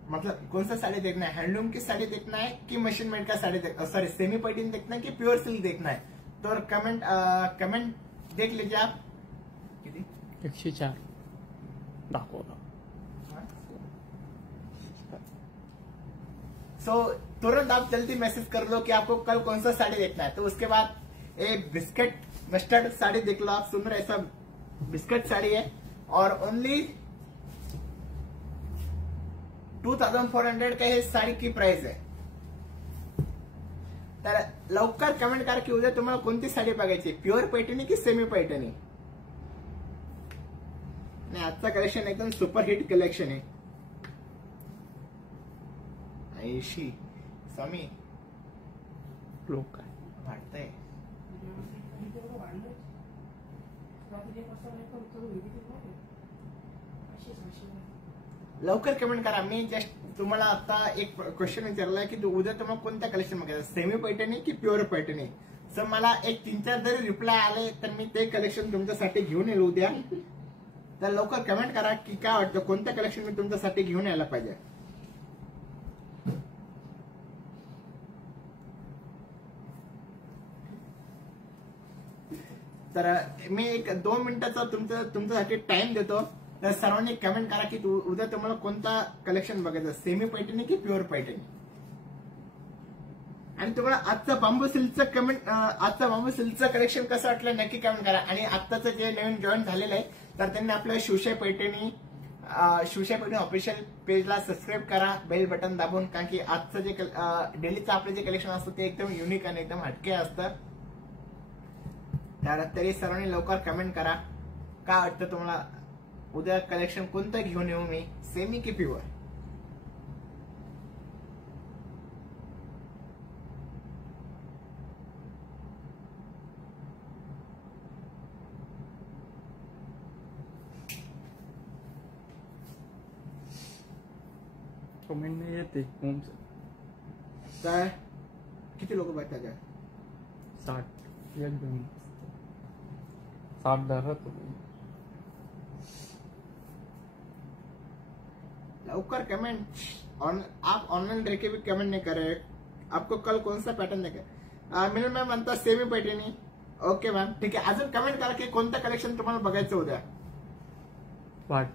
मतलब कौन सा साड़ी देखना है, हैंडलूम की साड़ी देखना है कि मशीन मेड का साड़ी देखना, सॉरी सेमी पैठणी देखना है कि प्योर सिल्क देखना है. तो कमेंट देख लीजिए आप. किती 104 दाखवला. सो तुरंत आप जल्दी मैसेज कर लो कि आपको कल कौन सा साड़ी देखना है. तो उसके बाद एक बिस्किट मस्टर्ड साड़ी देख लो आप. सुंदर ऐसा बिस्किट साड़ी है और ओनली 2400 का हे साडी की प्राइस आहे. तर लवकर कमेंट करा की उद्या तुम्हाला कोणती साडी बघायची, प्युअर पैठणी की सेमी पैठणी. आणि आजचा कलेक्शन एकदम सुपर हिट कलेक्शन आहे. 80 स्वामी लोक काय वाटतंय. लवकर कमेंट करा. मी जस्ट तुम्हाला आता एक क्वेश्चन विचारलाय की उद्या तुम्हाला कोणत्या कलेक्शन बघायचं, सेमी पैठणी की प्युअर पैठणी. सर मला एक 3-4 जरी रिप्लाय आले तर मी ते कलेक्शन तुमच्यासाठी घेऊन येईल उद्या. तर लवकर कमेंट करा की काय वाटतं कोणतं कलेक्शन मी तुमच्यासाठी घेऊन यायला पाहिजे. तर मी एक 2 मिनिटाचा तुमच्यासाठी टाइम देतो. तर सर्वांनी कमेंट करा की उद्या तुम्हाला कोणता कलेक्शन बघायचं, सेमी पैठणी की प्युअर पैठणी. आणि तुम्हाला आजचं बांबू सिल्कचं कलेक्शन कसं वाटलं नक्की कमेंट करा. आणि आत्ताचं जे नवीन जॉईन झालेलं आहे तर त्यांनी आपलं शिवशाही पैठणी ऑफिशियल पेजला सबस्क्राईब करा बेल बटन दाबून. कारण की आजचं जे डेलीचं आपलं जे कलेक्शन असतं ते एकदम युनिक आणि एकदम हटके असतं. तर तरी सर्वांनी लवकर कमेंट करा काय वाटतं तुम्हाला उद्या कलेक्शन कोणतं घेऊन येऊ मी, सेमी की प्युअर. कमेंट नाही येते. तर किती लोक बघतात का 60 एकदम 60 धरत. लवकर कमेंट आप ऑनलाइन रह के भी कमेंट नहीं कर रहे। आपको कल कौन सा पॅटर्न देखे मिळेल मॅम म्हणता सेमी पैठणी। ओके मॅम ठीक आहे, अजून कमेंट करा की कोणतं कलेक्शन तुम्हाला बघायचं उद्या। वाट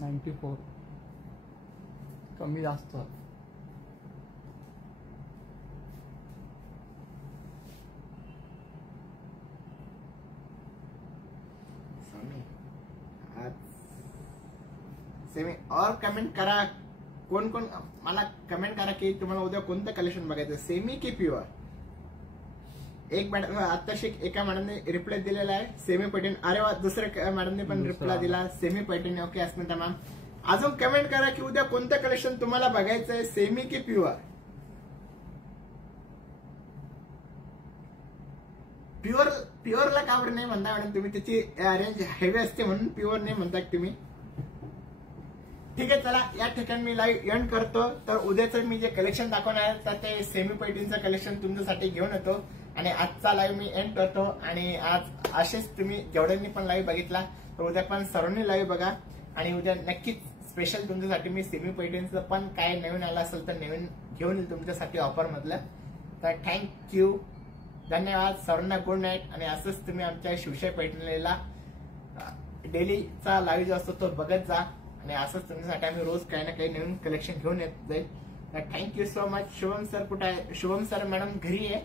94 कमी जास्त सेमी और कमेंट करा कोण कोण मला कमेंट करा की तुम्हाला उद्या कोणतं कलेक्शन बघायचं, सेमी की प्युअर। एक मॅडम आताशी एका मॅडमने रिप्लाय दिलेला आहे सेमी पैठणी। अरे वा, दुसऱ्या मॅडमने पण रिप्लाय दिला सेमी पैठणी। ओके अस्मिता मॅम, अजून कमेंट करा की उद्या कोणतं कलेक्शन तुम्हाला बघायचं आहे, सेमी की प्युअर। प्युअरला का बरं नाही म्हणता मॅडम तुम्ही, त्याची रेंज हेवी असते म्हणून प्युअर नाही म्हणता तुम्ही। ठीक आहे, चला या ठिकाणी मी लाईव्ह एंड करतो। तर उद्याचं मी जे कलेक्शन दाखवणार आहे तर ते सेमी पैठणीचं कलेक्शन तुमच्यासाठी घेऊन येतो आणि आजचा लाईव्ह मी एंड करतो। आणि आज असेच तुम्ही जेवढ्यांनी पण लाईव्ह बघितला तर उद्या पण सर्वांनी लाईव्ह बघा आणि उद्या नक्कीच स्पेशल तुमच्यासाठी मी सेमी पैठणीचं पण काय नवीन आलं असेल तर नवीन घेऊन येईल तुमच्यासाठी ऑफर मधलं। तर थँक्यू, धन्यवाद सर्वांना, गुड नाईट। आणि असंच तुम्ही आमच्या शिवशाही पैठणीला डेलीचा लाईव्ह जो असतो तो बघत जा आणि असंच तुमच्यासाठी आम्ही रोज काही ना काही नवीन कलेक्शन घेऊन येत जाईल। तर thank you so much. Shubham sir कुठे आहे? शुभम सर मॅडम घरी आहे,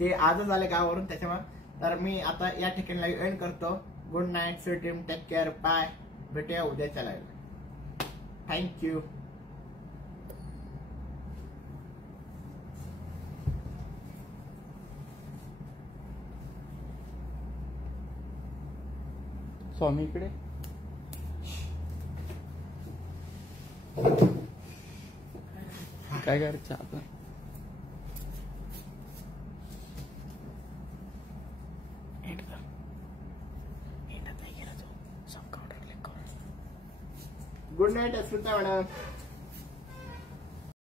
ते आजच आले गावावरून त्याच्यामुळे। तर मी आता या ठिकाणी लाईव्ह एंड करतो। Good night, sweet dream, take care, bye, भेटूया उद्याच्या लाईव्ह। थँक्यू। स्वामी इकडे काय करायचं आपण? Good night Asmita madam.